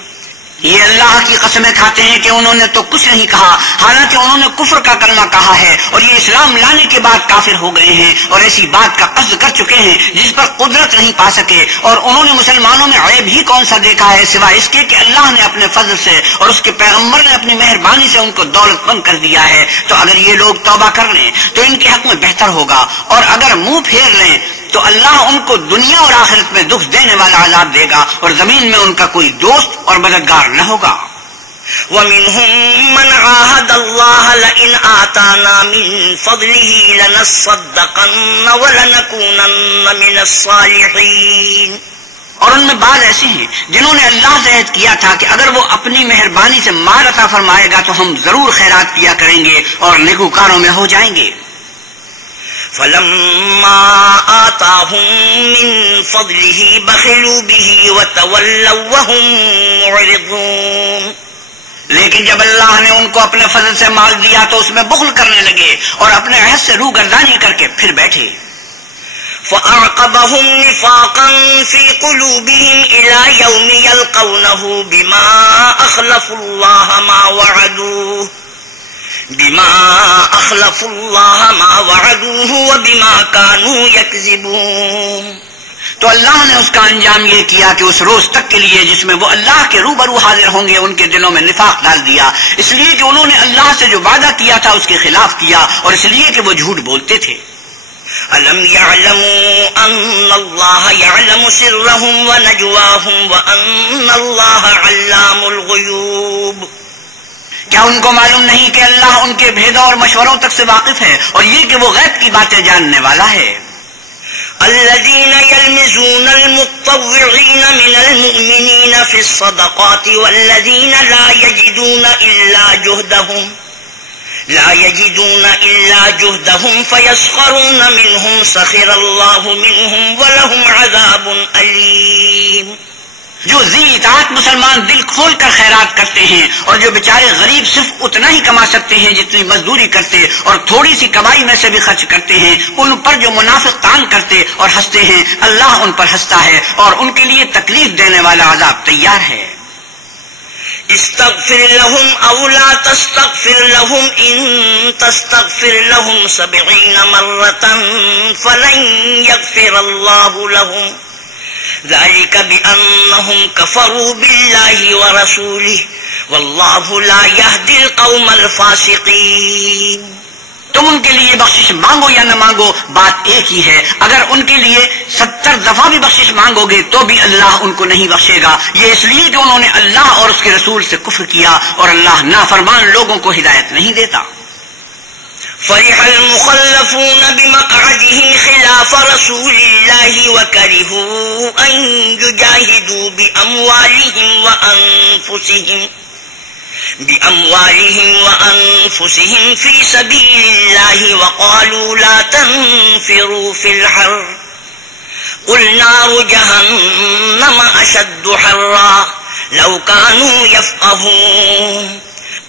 یہ اللہ کی قسمیں کھاتے ہیں کہ انہوں نے تو کچھ نہیں کہا، حالانکہ انہوں نے کفر کا کلمہ کہا ہے اور یہ اسلام لانے کے بعد کافر ہو گئے ہیں اور ایسی بات کا قصد کر چکے ہیں جس پر قدرت نہیں پا سکے. اور انہوں نے مسلمانوں میں عیب ہی کون سا دیکھا ہے سوائے اس کے کہ اللہ نے اپنے فضل سے اور اس کے پیغمبر نے اپنی مہربانی سے ان کو دولت مند کر دیا ہے. تو اگر یہ لوگ توبہ کر لیں تو ان کے حق میں بہتر ہوگا، اور اگر منہ پھیر لیں تو اللہ ان کو دنیا اور آخرت میں دکھ دینے والا عذاب دے گا اور زمین میں ان کا کوئی دوست اور مددگار نہ ہوگا. ومنهم من عاهد الله لئن آتانا من فضله لنصدقن ولنكونن من الصالحين. اور ان میں بعض ایسے ہیں جنہوں نے اللہ سے عہد کیا تھا کہ اگر وہ اپنی مہربانی سے مال عطا فرمائے گا تو ہم ضرور خیرات کیا کریں گے اور نیکوکاروں میں ہو جائیں گے. فلما آتاهم من فضله بخلوا به وتولوا وهم معرضون. لیکن جب اللہ نے ان کو اپنے فضل سے مال دیا تو اس میں بخل کرنے لگے اور اپنے عہد سے روگردانی کر کے پھر بیٹھے. فأعقبهم نفاقا في قلوبهم إلى يوم يلقونه بما أخلفوا الله ما وعدوه وبما كانوا يكذبون. تو اللہ نے اس کا انجام یہ کیا کہ اس روز تک کے لیے جس میں وہ اللہ کے روبرو حاضر ہوں گے ان کے دلوں میں نفاق ڈال دیا، اس لیے کہ انہوں نے اللہ سے جو وعدہ کیا تھا اس کے خلاف کیا اور اس لیے کہ وہ جھوٹ بولتے تھے. أَلَمْ يَعْلَمُوا أَنَّ اللَّهَ يَعْلَمُ سِرَّهُمْ وَنَجْوَاهُمْ وَأَنَّ اللَّهَ عَلَّامُ الْغُيُوبِ. کیا ان کو معلوم نہیں کہ اللہ ان کے بھیدوں اور مشوروں تک سے واقف ہے اور یہ کہ وہ غیب کی باتیں جاننے والا ہے. الذين يلمزون المتطوعين من المؤمنين في الصدقات والذين لا يجدون إلا جهدهم فيسخرون منهم سخر الله منهم ولهم عذاب أليم. جو ذی اطاعت مسلمان دل کھول کر خیرات کرتے ہیں اور جو بیچارے غریب صرف اتنا ہی کما سکتے ہیں جتنی مزدوری کرتے اور تھوڑی سی کمائی میں سے بھی خرچ کرتے ہیں، ان پر جو منافق طعن کرتے اور ہنستے ہیں اللہ ان پر ہنستا ہے اور ان کے لیے تکلیف دینے والا عذاب تیار ہے. استغفر لهم أو لا تستغفر لهم إن تستغفر لهم 70 مرة فلن يغفر الله لهم ذلك بأنهم كفروا بالله ورسوله والله لا يهدي القوم الفاسقين. تم ان کے لیے بخشش مانگو یا نہ مانگو بات ایک ہی ہے. اگر ان کے لیے 70 دفعہ بھی بخشش مانگو گے تو بھی اللہ ان کو نہیں بخشے گا، یہ اس لیے کہ انہوں نے اللہ اور اس کے رسول سے کفر کیا اور اللہ نافرمان لوگوں کو ہدایت نہیں دیتا. فرح المخلفون بمقعدهم خلاف رسول الله وكرهوا أن يجاهدوا بأموالهم وأنفسهم في سبيل الله وقالوا لا تنفروا في الحر قل نار جهنم أشد حرا لو كانوا يفقهون.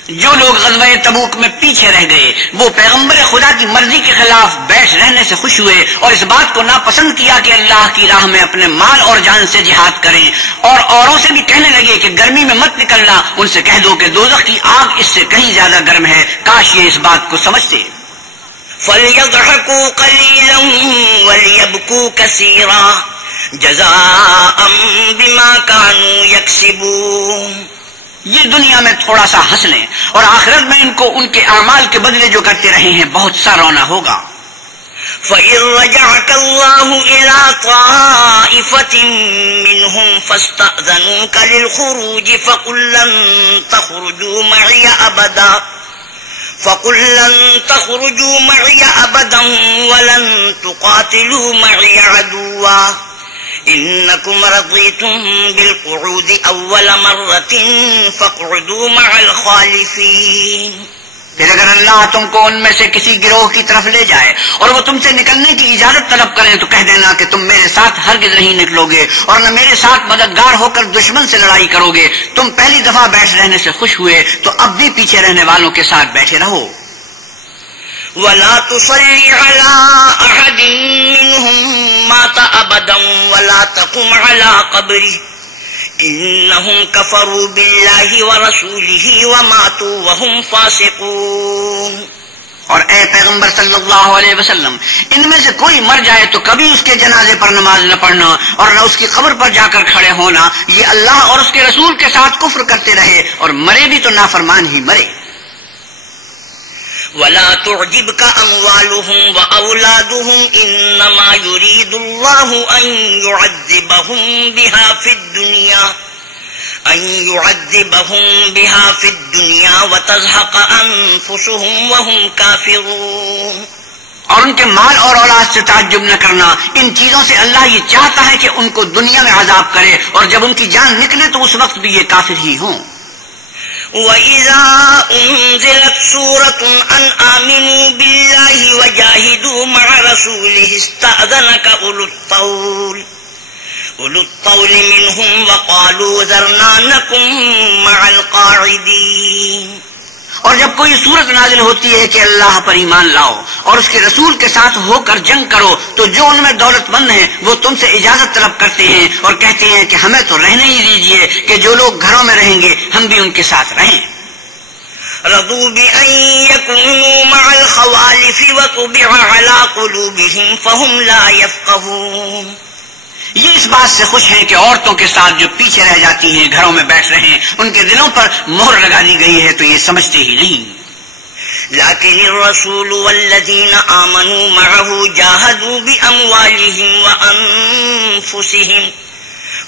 جو لوگ غزوہ تبوک میں پیچھے رہ گئے وہ پیغمبر خدا کی مرضی کے خلاف بیٹھ رہنے سے خوش ہوئے اور اس بات کو ناپسند کیا کہ اللہ کی راہ میں اپنے مال اور جان سے جہاد کریں، اور اوروں سے بھی کہنے لگے کہ گرمی میں مت نکلنا. ان سے کہہ دو کہ دوزخ کی آگ اس سے کہیں زیادہ گرم ہے، کاش یہ اس بات کو سمجھتے. فَلْيَضْحَكُوا قَلِيلًا وَلْيَبْكُوا كَثِيرًا جَزَاءً بِمَا كَانُوا يَكْسِبُونَ. یہ دنیا میں تھوڑا سا ہنس لیں اور آخرت میں ان کو ان کے اعمال کے بدلے جو کرتے رہے ہیں بہت سا رونا ہوگا. فَإِن رَجَعَكَ اللَّهُ إِلَىٰ طَائِفَةٍ مِّنْهُمْ فَاسْتَأْذَنُوكَ لِلْخُرُوجِ فَقُل لَّن تَخْرُجُوا مَعِيَ أَبَدًا وَلَن تُقَاتِلُوا مَعِيَ عَدُوًّا إنكم رضيتم بالقعود أول مرة فاقعدوا مع الخالفين. پھر اگر اللہ تم کو ان میں سے کسی گروہ کی طرف لے جائے اور وہ تم سے نکلنے کی اجازت طلب کریں تو کہہ دینا کہ تم میرے ساتھ ہرگز نہیں نکلو گے اور نہ میرے ساتھ مددگار ہو کر دشمن سے لڑائی کرو گے. تم پہلی دفعہ بیٹھ رہنے سے خوش ہوئے تو اب بھی پیچھے رہنے والوں کے ساتھ بیٹھے رہو. ولا تصل على أحد منهم مات ولا تقم على قبره إنهم كفروا بالله ورسوله وماتوا وهم فاسقون. اور اے پیغمبر صلی اللہ علیہ وسلم، ان میں سے کوئی مر جائے تو کبھی اس کے جنازے پر نماز نہ پڑھنا اور نہ اس کی قبر پر جا کر کھڑے ہونا. یہ اللہ اور اس کے رسول کے ساتھ کفر کرتے رہے اور مرے بھی تو نافرمان ہی مرے. ولا تعجبك أموالهم وأولادهم إنما يريد الله أن يعذبهم بها في الدنيا وتزهق أنفسهم وهم كافرون. اور ان کے مال اور اولاد سے تعجب نہ کرنا، ان چیزوں سے اللہ یہ چاہتا ہے کہ ان کو دنیا میں عذاب کرے اور جب ان کی جان نکلے تو اس وقت بھی یہ کافر ہی ہوں. وَإِذَا أُنزِلَتْ سُورَةٌ أَنْ آمِنُوا بِاللَّهِ وَجَاهِدُوا مَعَ رَسُولِهِ اسْتَأْذَنَكَ أُولُو الطَّوْلِ مِنْهُمْ وَقَالُوا ذَرْنَا نَكُن مَعَ الْقَاعِدِينَ. اور جب کوئی صورت نازل ہوتی ہے کہ اللہ پر ایمان لاؤ اور اس کے رسول کے ساتھ ہو کر جنگ کرو تو جو ان میں دولت مند ہیں وہ تم سے اجازت طلب کرتے ہیں اور کہتے ہیں کہ ہمیں تو رہنے ہی دیجیے کہ جو لوگ گھروں میں رہیں گے ہم بھی ان کے ساتھ رہیں. رضوا بأن يكونوا مع الخوالف وطبع على قلوبهم فهم لا يفقهون. یہ اس بات سے خوش ہیں کہ عورتوں کے ساتھ جو پیچھے رہ جاتی ہیں گھروں میں بیٹھ رہے ہیں ان کے دلوں پر مہر لگا دی گئی ہے تو یہ سمجھتے ہی نہیں. لكن الرسول والذين آمنوا معه جاهدوا بأموالهم وأنفسهم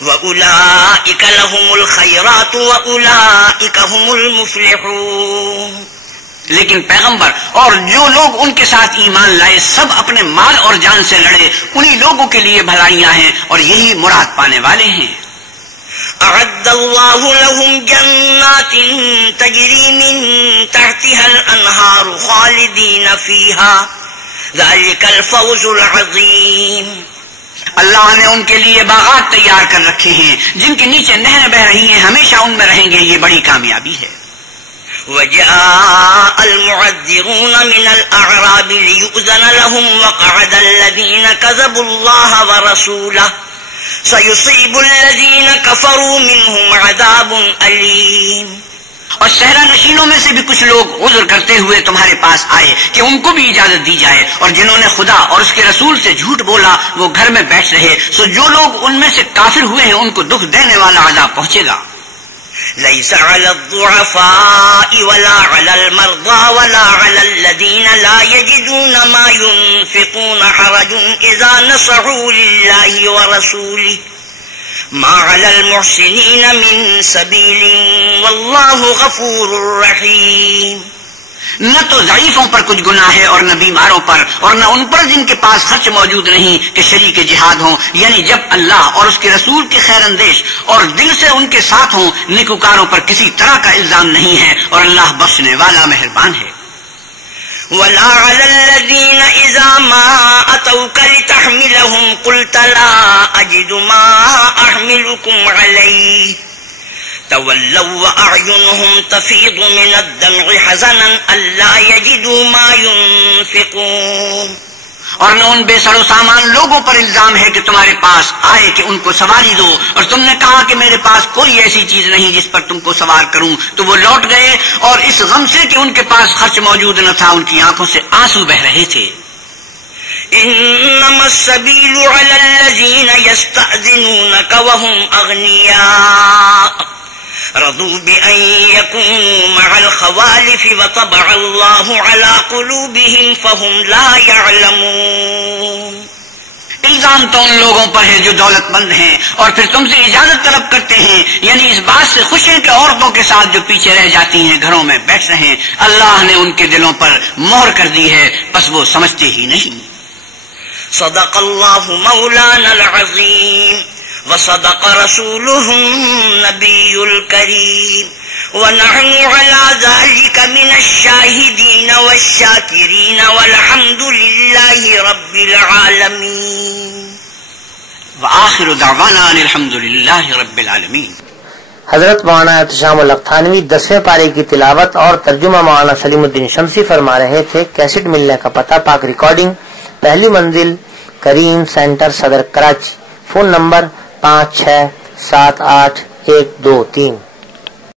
وأولئك لهم الخيرات وأولئك هم المفلحون. لیکن پیغمبر اور جو لوگ ان کے ساتھ ایمان لائے سب اپنے مال اور جان سے لڑے، انہی لوگوں کے لیے بھلائیاں ہیں اور یہی مراد پانے والے ہیں. اعد الله لهم جنات تجري من تحتها الانهار خالدين فيها ذلك الفوز العظيم. اللہ نے ان کے لیے باغات تیار کر رکھے ہیں جن کے نیچے نہریں بہ رہی ہیں، ہمیشہ ان میں رہیں گے، یہ بڑی کامیابی ہے. وجاء المعذرون من الأعراب ليؤذن لهم وقعد الذين كذبوا الله ورسوله سيصيب الذين كفروا منهم عذاب أليم. اور صحرا نشینوں میں سے بھی کچھ لوگ عذر کرتے ہوئے تمہارے پاس آئے کہ ان کو بھی اجازت دی جائے، اور جنہوں نے خدا اور اس کے رسول سے جھوٹ بولا وہ گھر میں بیٹھ رہے، سو جو لوگ ان میں سے کافر ہوئے ہیں ان کو دکھ دینے والا عذاب پہنچے گا. ليس على الضعفاء ولا على المرضى ولا على الذين لا يجدون ما ينفقون حرج إذا نصحوا لله ورسوله ما على المحسنين من سبيل والله غفور رحيم. نہ تو ضعیفوں پر کچھ گناہ ہے اور نہ بیماروں پر اور نہ ان پر جن کے پاس خرچ موجود نہیں کہ شریک جہاد ہوں، یعنی جب اللہ اور اس کے رسول کے خیر اندیش اور دل سے ان کے ساتھ ہوں. نیکوکاروں پر کسی طرح کا الزام نہیں ہے اور اللہ بخشنے والا مہربان ہے. ولا على الذين إذا ما أتوك لتحملهم قلت لا أجد ما أحملكم عليه تولوا وأعينهم تفيض من الدمع حزنا ألا يجدوا ما ينفقون. اور نہ ان بے سر و سامان لوگوں پر الزام ہے کہ تمہارے پاس آئے کہ ان کو سواری دو، اور تم نے کہا کہ میرے پاس کوئی ایسی چیز نہیں جس پر تم کو سوار کروں، تو وہ لوٹ گئے اور اس غم سے کہ ان کے پاس خرچ موجود نہ تھا ان کی آنکھوں سے آنسو بہ رہے تھے. انما السبيل على الذين يستأذنونك وهم أغنياء رضوا بأن يكونوا مع الخوالف وطبع الله على قلوبهم فهم لا يعلمون. الزام تو ان لوگوں پر ہے جو دولت مند ہیں اور پھر تم سے اجازت طلب کرتے ہیں، یعنی اس بات سے خوش ہیں کہ عورتوں کے ساتھ جو پیچھے رہ جاتی ہیں گھروں میں بیٹھ رہے ہیں. اللہ نے ان کے دلوں پر مہر کر دی ہے، بس وہ سمجھتے ہی نہیں. صدق الله مولانا العظيم وصدق رسوله النبي الكريم ونحن على ذلك من الشاهدين والشاكرين والحمد لله رب العالمين. وآخر دعوانا الحمد لله رب العالمین. حضرت مولانا احتشام القتھانوی 10ویں پارے کی تلاوت اور ترجمہ مولانا سلیم الدین شمسی فرما رہے تھے. کیسٹ ملنے کا پتہ: پاک ریکارڈنگ، پہلی منزل، کریم سینٹر، صدر کراچی، فون نمبر 567812 3